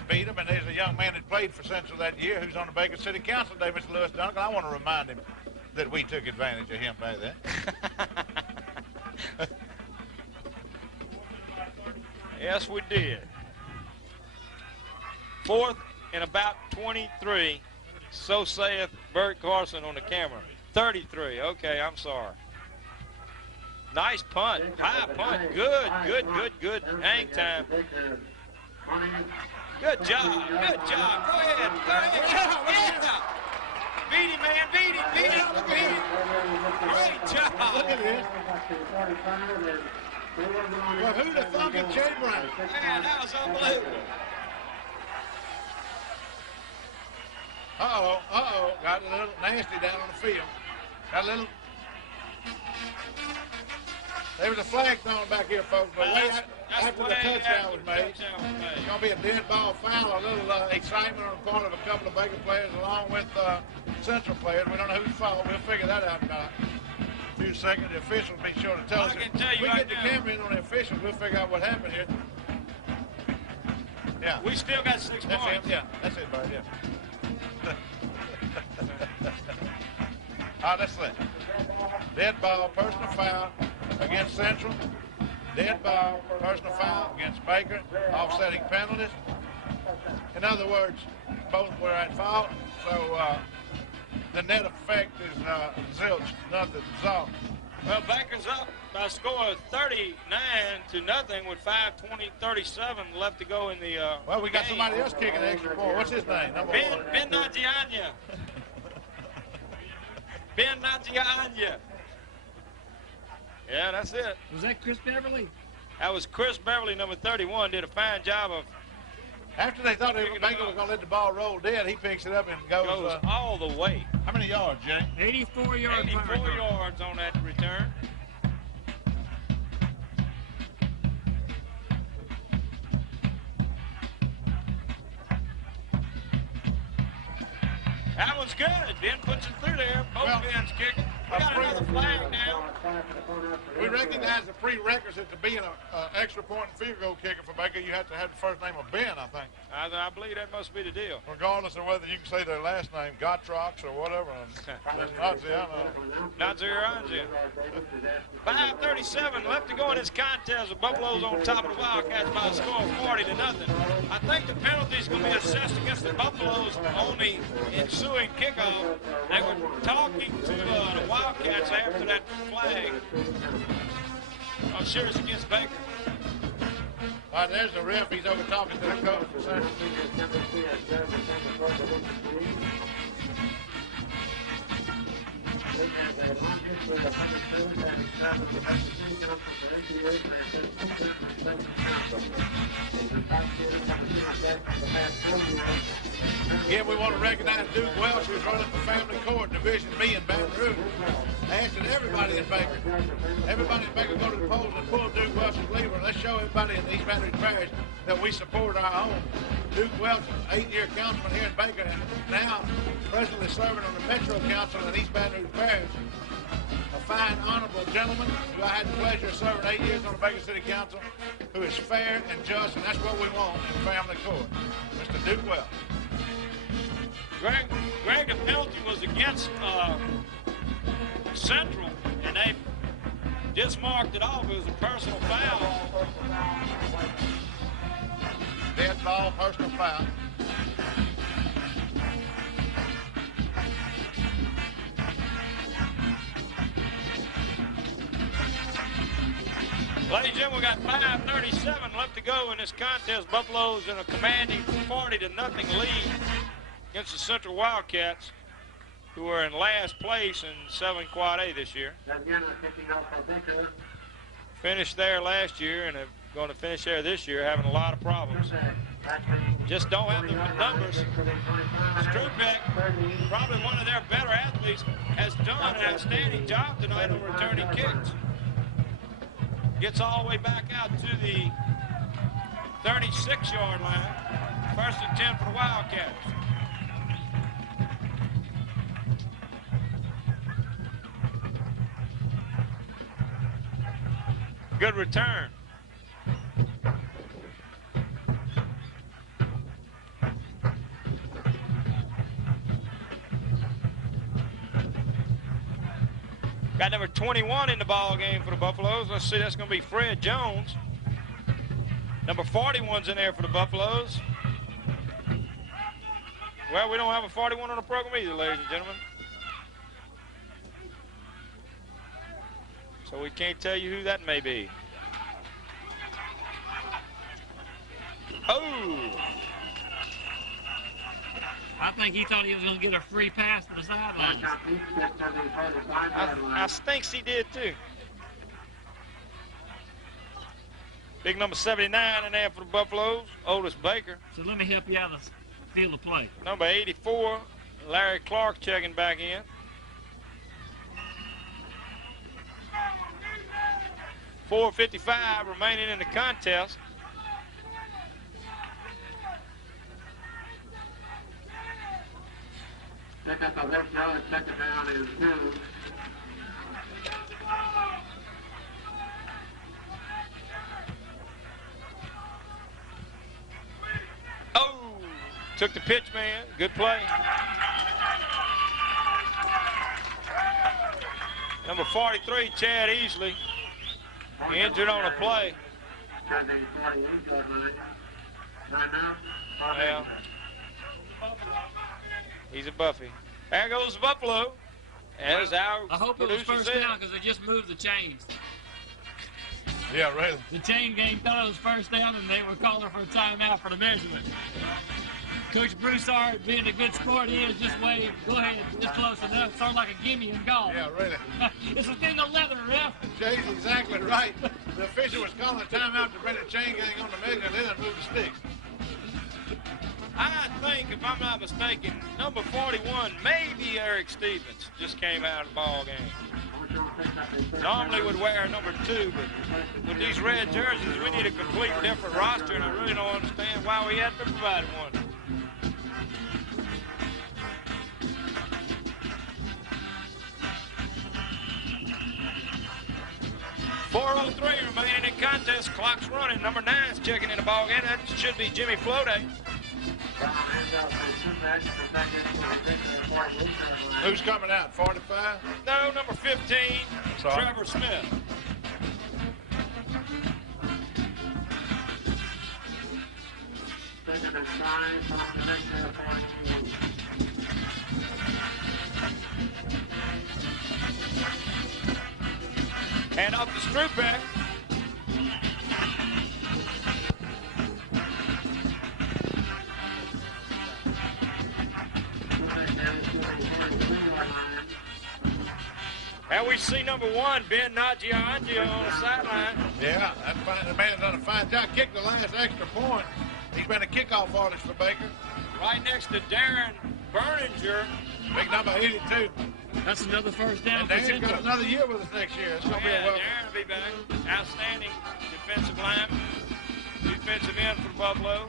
beat them. And there's a young man that played for Central that year who's on the Baker City Council today, Mr. Lewis Duncan. I want to remind him that we took advantage of him back then. Yes, we did. 4th and about 23. So saith Bert Carson on the camera. 33. Okay, I'm sorry. Nice punt. High punt. Good hang time. Good job. Good job. Go ahead. Yeah. Beat him, man. Beat him. Great job. Look at this. Well, who'd have thunk it, Jay Brown? Man, that was unbelievable. Uh-oh. Got a little nasty down on the field. Got a little... There was a flag thrown back here, folks, but after the touchdown was made, it's going to be a dead ball foul, a little excitement on the part of a couple of Baker players along with Central players. We don't know whose fault. We'll figure that out in a few seconds. The officials will be sure to tell us. If we get the camera in on the officials, we'll figure out what happened here. Yeah. We still got 6 That's points. it, yeah. That's it, buddy, yeah. All right, let's see. Dead ball, personal foul against Central. Dead ball, personal foul against Baker. Offsetting penalties. In other words, both were at fault. So the net effect is zilch, nothing, zilch. Well, Baker's up by a score of 39-0 with 5:20:37 left to go in the well, we got game. somebody else kicking the extra point. What's his name? Ben Nagianya. Ben Nagianya. Yeah, that's it. Was that Chris Beverly? That was Chris Beverly, number 31, did a fine job of... After they thought Baker was going to let the ball roll dead, he picks it up and goes all the way. How many yards, Jay? 84 yards. 84 yards on that return. That one's good. Ben puts it through there. Both Ben's kicking. We got another flag now. We recognize the prerequisite to being an extra point and field goal kicker for Baker. You have to have the first name of Ben, I think. I believe that must be the deal. Regardless of whether you can say their last name, Gottrox or whatever. Nazianzi. 5:37 left to go in this contest. The Buffaloes on top of the Wildcats by a score of 40-0. I think the penalty is going to be assessed against the Buffaloes on the ensuing kickoff. They were talking to the Wildcats after that flag. I'm sure it's against Baker. All right, there's the ref. He's over talking to the coach. Again, we want to recognize Duke Welch, who's running for Family Court, Division B in Baton Rouge. Asking everybody in Baker go to the polls and pull Duke Welch's lever. Let's show everybody in East Baton Rouge Parish that we support our own. Duke Welch, 8-year councilman here in Baker, and now presently serving on the Metro Council in East Baton Rouge Parish. A fine, honorable gentleman who I had the pleasure of serving 8 years on the Baker City Council, who is fair and just, and that's what we want in Family Court. Mr. Duke Welch. Greg, the penalty was against Central, and they just marked it off. It was a personal foul. Dead ball, personal foul. Ladies and gentlemen, we got 5:37 left to go in this contest. Buffaloes in a commanding 40-0 lead against the Central Wildcats, who are in last place in 7 Quad A this year. Finished there last year and are going to finish there this year, having a lot of problems. Just don't have the numbers. Strupek, probably one of their better athletes, has done an outstanding job tonight on returning kicks. Gets all the way back out to the 36-yard line. 1st and 10 for the Wildcats. Good return. Got number 21 in the ball game for the Buffaloes. Let's see, that's going to be Fred Jones. Number 41's in there for the Buffaloes. Well, we don't have a 41 on the program either, ladies and gentlemen. So we can't tell you who that may be. Oh! I think he thought he was going to get a free pass to the sidelines. I thinks he did too. Big number 79 in there for the Buffaloes, Otis Baker. So let me help you out of the field of play. Number 84, Larry Clark checking back in. .455 remaining in the contest. Check out the left yard, second down is 2. Oh, took the pitch, man. Good play. Number 43, Chad Easley, injured on a play. Yeah. He's a Buffy. There goes Buffalo. As our I hope it was first down because they just moved the chains. Yeah, really. The chain gang thought it was first down and they were calling for a timeout for the measurement. Coach Broussard, being a good sport he is, just waved, go ahead, it's close enough. Sort of like a gimme in golf. Yeah, really. It's within 11, ref. Jay's exactly right. The official was calling a timeout to bring the chain gang on the measure and then move the sticks. I think, if I'm not mistaken, number 41, maybe Eric Stevens, just came out of the ball game. Normally would wear number 2, but with these red jerseys, we need a complete different roster, and I really don't understand why we hadn't been provided one. .403 remaining in contest. Clock's running. Number 9's checking in the ball game. That should be Jimmy Flode. Who's coming out? 45? No, number 15, Trevor Smith. And up to Strubeck. And we see number 1, Ben Nagiangio on the sideline. Yeah, that's fine. The man's done a fine job. Kicked the last extra point. He's been a kickoff artist for Baker. Right next to Darren Berninger. Big number 82. That's another first down. And Darren's got another year with us next year. It's going to be a well. Darren will be back. Outstanding defensive lineman. Defensive end for the Buffalo.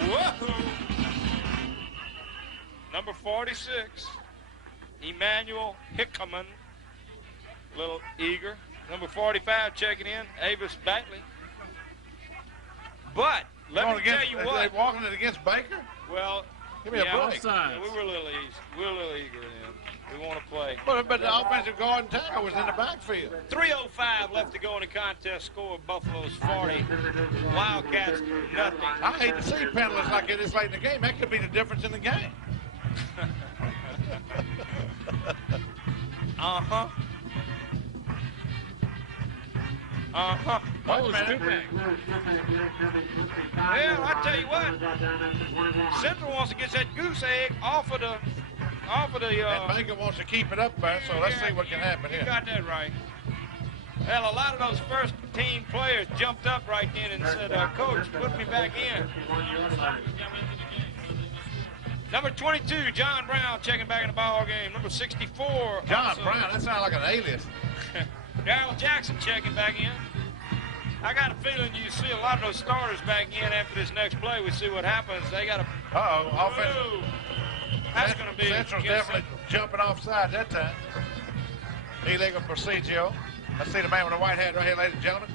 Whoa! Number 46, Emmanuel Hickman. A little eager. Number 45 checking in, Avis Batley. But let me tell you what. Are they walking it against Baker? Well, give me a break. Yeah, we were a little easy. We're a little eager then. We want to play. But the offensive guard and tackle was in the backfield. 3:05 left to go in the contest. Score Buffalo's 40. Wildcats nothing. I hate to see penalties like it is late in the game. That could be the difference in the game. Uh-huh. Uh-huh. Wait a minute. Well, I tell you what, Central wants to get that goose egg off of the And Baker wants to keep it up there, so let's see what can happen here. You got that right. Well, a lot of those first team players jumped up right then and said, Coach, put me back in. Number 22, John Brown checking back in the ball game. Number 64. John Brown, that sounds like an alias. Darryl Jackson checking back in. I got a feeling you see a lot of those starters back in after this next play. We see what happens. They got a... offense. That's going to be... Central's definitely jumping offside that time. Illegal procedure. Let's see the man with the white hat right here, ladies and gentlemen.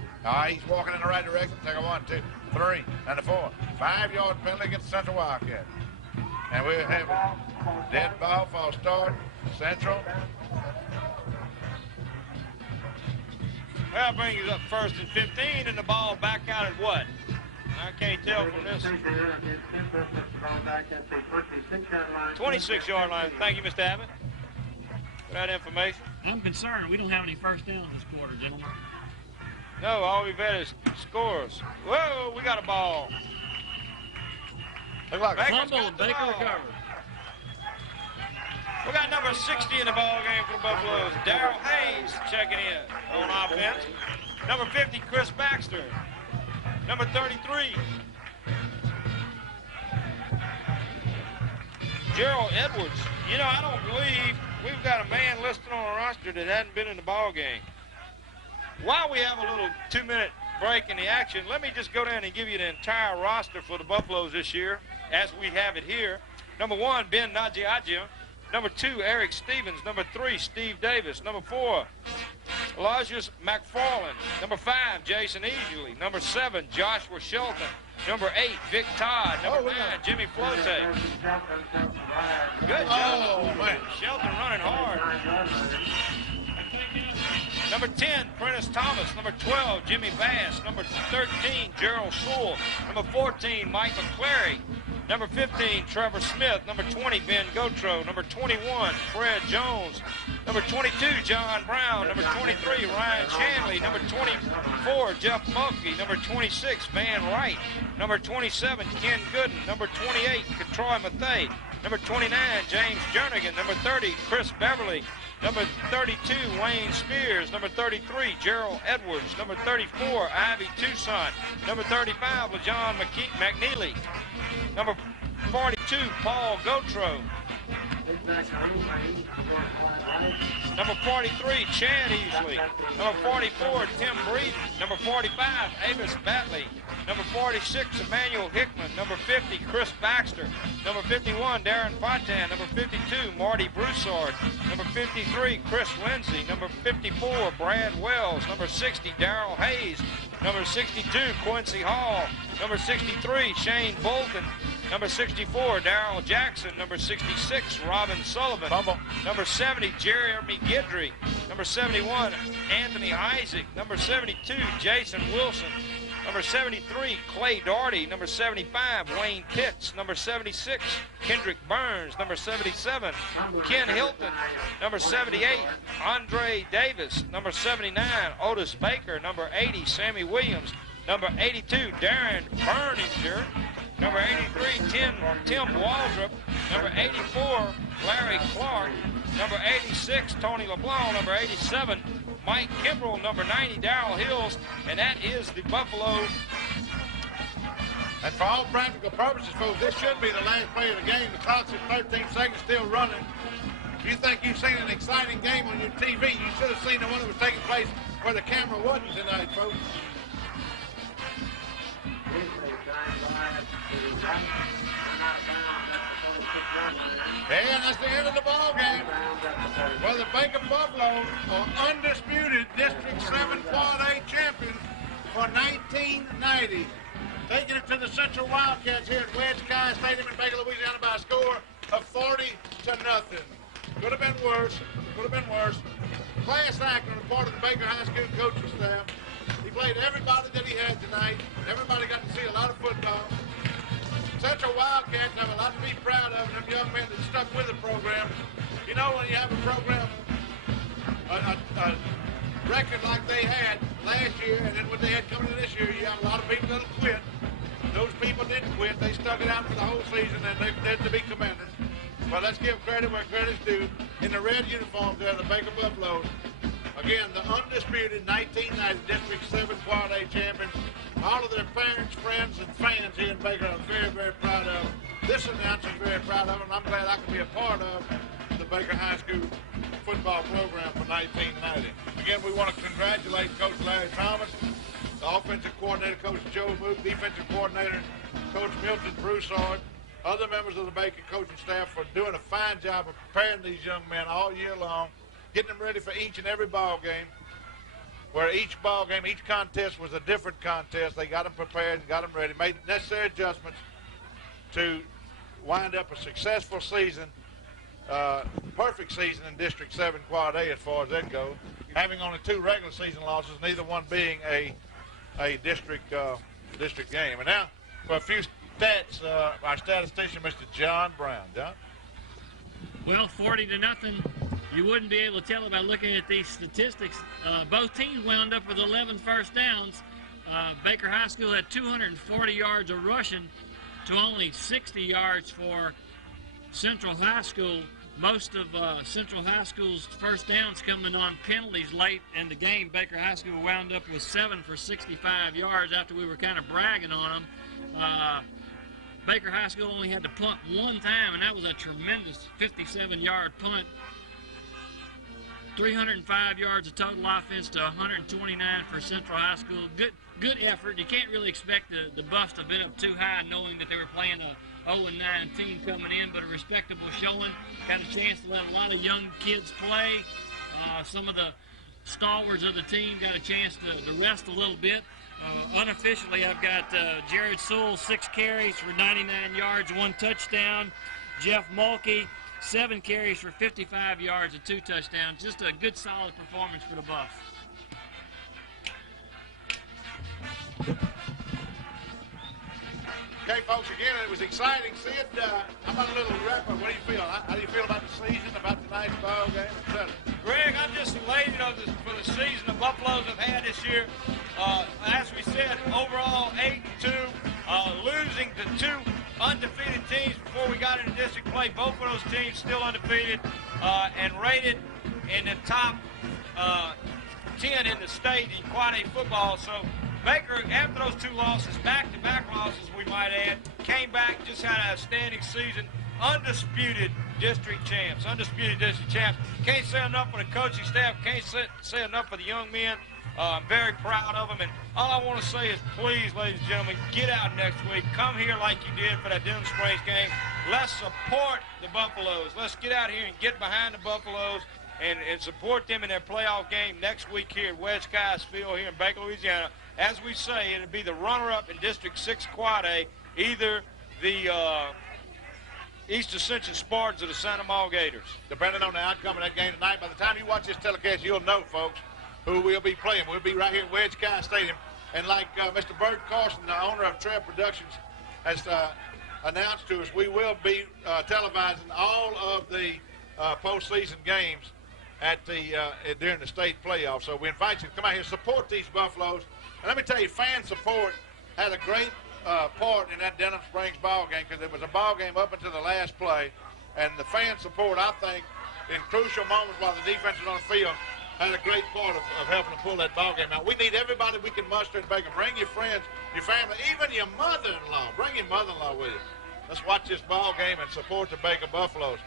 He's walking in the right direction. Take a 1, 2, 3, and a 4. 5-yard penalty against Central Wildcats. And we're having dead ball, false start, Central. Well, brings us up 1st and 15, and the ball back out at what? I can't tell from this. 26-yard line. Thank you, Mr. Abbott, for that information. I'm concerned we don't have any first downs this quarter, gentlemen. No, all we've had is scores. Whoa, we got a ball. Look like Fumble, and Baker recovered. We got number 60 in the ball game for the Buffaloes. Darrell Hayes checking in on offense. Number 50, Chris Baxter. Number 33, Gerald Edwards. You know, I don't believe we've got a man listed on our roster that hadn't been in the ball game. While we have a little 2-minute break in the action, let me just go down and give you the entire roster for the Buffaloes this year, as we have it here. Number 1, Ben Najiaja. Number 2, Eric Stevens. Number 3, Steve Davis. Number 4, Elijah McFarland. Number 5, Jason Easley. Number 7, Joshua Shelton. Number 8, Vic Todd. Number 9, Jimmy Flote. Good job. Man. Shelton running hard. Number 10, Prentice Thomas. Number 12, Jimmy Bass. Number 13, Gerald Sewell. Number 14, Mike McClary. Number 15, Trevor Smith. Number 20, Ben Gotro. Number 21, Fred Jones. Number 22, John Brown. Number 23, Ryan Chanley. Number 24, Jeff Mulkey. Number 26, Van Wright. Number 27, Ken Gooden. Number 28, Troy Mathay. Number 29, James Jernigan. Number 30, Chris Beverly. Number 32, Wayne Spears. Number 33, Gerald Edwards. Number 34, Ivy Toussaint. Number 35, LeJohn McNeely. Number 42, Paul Gotro. Number 43, Chad Easley. Number 44, Tim Breeden. Number 45, Avis Batley. Number 46, Emmanuel Hickman. Number 50, Chris Baxter. Number 51, Darren Fatan. Number 52, Marty Broussard. Number 53, Chris Lindsey. Number 54, Brad Wells. Number 60, Darrell Hayes. Number 62, Quincy Hall. Number 63, Shane Bolton. Number 64, Darrell Jackson. Number 66, Robin Sullivan. Fumble. Number 70, Jeremy Guidry. Number 71, Anthony Isaac. Number 72, Jason Wilson. Number 73, Clay Doherty. Number 75, Wayne Pitts. Number 76, Kendrick Burns. Number 77, Ken Hilton. Number 78, Andre Davis. Number 79, Otis Baker. Number 80, Sammy Williams. Number 82, Darren Berninger. Number 83, Tim Waldrop. Number 84, Larry Clark. Number 86, Tony LeBlanc. Number 87, Mike Kimbrell. Number 90, Darrell Hills. And that is the Buffalo. And for all practical purposes, folks, this should be the last play of the game. The clock's at 13 seconds, still running. If you think you've seen an exciting game on your TV, you should have seen the one that was taking place where the camera wasn't tonight, folks. And that's the end of the ball game. Well, the Baker Buffaloes are undisputed District 7 Quad A champions for 1990. Taking it to the Central Wildcats here at Wedge Kyes Stadium in Baker, Louisiana by a score of 40-0. Could have been worse. Could have been worse. Class act on the part of the Baker High School coaching staff. He played everybody that he had tonight. Everybody got to see a lot of football. Central Wildcats have a lot to be proud of, them young men that stuck with the program. You know, when you have a program, a record like they had last year, and then what they had coming in this year, you have a lot of people that'll quit. Those people didn't quit. They stuck it out for the whole season, and they're to be commended. But let's give credit where credit's due. In the red uniforms there, the Baker Buffaloes. Again, the undisputed 1990 District 7 Quad A champions. All of their parents, friends, and fans here in Baker are very, very proud of them. This announcer is very proud of them, and I'm glad I can be a part of the Baker High School football program for 1990. Again, we want to congratulate Coach Larry Thomas, the offensive coordinator, Coach Joe Mook, defensive coordinator, Coach Milton Broussard, other members of the Baker coaching staff for doing a fine job of preparing these young men all year long, getting them ready for each and every ball game, where each ball game, each contest was a different contest. They got them prepared and got them ready, made necessary adjustments to wind up a successful season, perfect season in District 7 Quad A as far as that goes, having only 2 regular season losses, neither one being a district game. And now for a few stats, our statistician, Mr. John Brown. John? Well, 40-0. you wouldn't be able to tell it by looking at these statistics. Both teams wound up with 11 first downs. Baker High School had 240 yards of rushing to only 60 yards for Central High School. Most of Central High School's first downs coming on penalties late in the game. Baker High School wound up with 7 for 65 yards after we were kind of bragging on them. Baker High School only had to punt one time, and that was a tremendous 57-yard punt. 305 yards of total offense to 129 for Central High School. Good effort. You can't really expect the Buffs to have been up too high knowing that they were playing a 0-9 team coming in, but a respectable showing. Got a chance to let a lot of young kids play. Some of the stalwarts of the team got a chance to rest a little bit. Unofficially, I've got Jared Sewell, 6 carries for 99 yards, 1 touchdown. Jeff Mulkey, 7 carries for 55 yards and 2 touchdowns. Just a good, solid performance for the Buffs. Okay, folks, again, it was exciting. Sid, how about a little wrap-up? What do you feel? How do you feel about the season, about tonight's ball game, etc.? Greg, I'm just elated for the season the Buffaloes have had this year. As we said, overall 8-2, losing to 2 undefeated teams before we got into district play. Both of those teams still undefeated and rated in the top 10 in the state in quad A football. So Baker, after those 2 losses, back-to-back losses we might add, came back, just had an outstanding season. Undisputed district champs. Can't say enough for the coaching staff. Can't say enough for the young men. I'm very proud of them. And all I want to say is, please, ladies and gentlemen, get out next week. Come here like you did for that Denham Springs game. Let's support the Buffaloes. Let's get out here and get behind the Buffaloes and support them in their playoff game next week here at Wedge Kyes Field here in Baker, Louisiana. As we say, it'll be the runner-up in District 6 Quad A, either the East Ascension Spartans or the Santa Maria Gators. Depending on the outcome of that game tonight, by the time you watch this telecast, you'll know, folks, who we'll be playing. We'll be right here at Wedge Kyes Stadium. And like Mr. Bert Carson, the owner of Trev Productions, has announced to us, we will be televising all of the postseason games at during the state playoffs. So we invite you to come out here and support these Buffaloes. And let me tell you, fan support had a great part in that Denham Springs ball game, because it was a ball game up until the last play. And the fan support, I think, in crucial moments while the defense was on the field, had a great part of helping to pull that ball game out. We need everybody we can muster in Baker. Bring your friends, your family, even your mother-in-law. Bring your mother-in-law with you. Let's watch this ball game and support the Baker Buffaloes.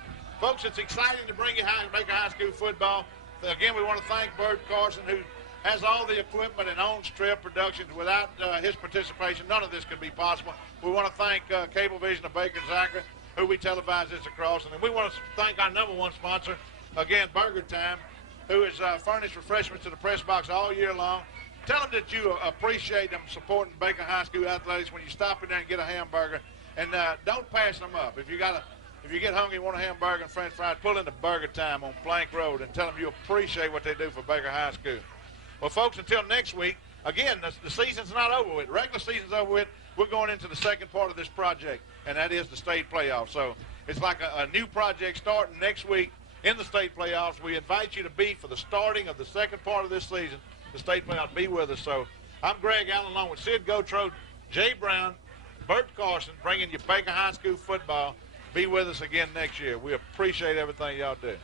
Folks, it's exciting to bring you Baker High School football. Again, we want to thank Bert Carson, who has all the equipment and owns Trev Productions. Without his participation, none of this could be possible. We want to thank Cablevision of Baker and Zachary, who we televise this across. And then we want to thank our #1 sponsor, again, Burger Time, who has furnished refreshments to the press box all year long. Tell them that you appreciate them supporting Baker High School athletics when you stop in there and get a hamburger. And don't pass them up. If you get hungry and want a hamburger and french fries, pull into Burger Time on Plank Road and tell them you appreciate what they do for Baker High School. Well, folks, until next week, again, the season's not over with. Regular season's over with. We're going into the second part of this project, and that is the state playoffs. So it's like a new project starting next week in the state playoffs. We invite you to be for the starting of the second part of this season, the state playoffs. Be with us. So I'm Greg Allen, along with Sid Gotro, Jay Brown, Bert Carson, bringing you Baker High School football. Be with us again next year. We appreciate everything y'all do.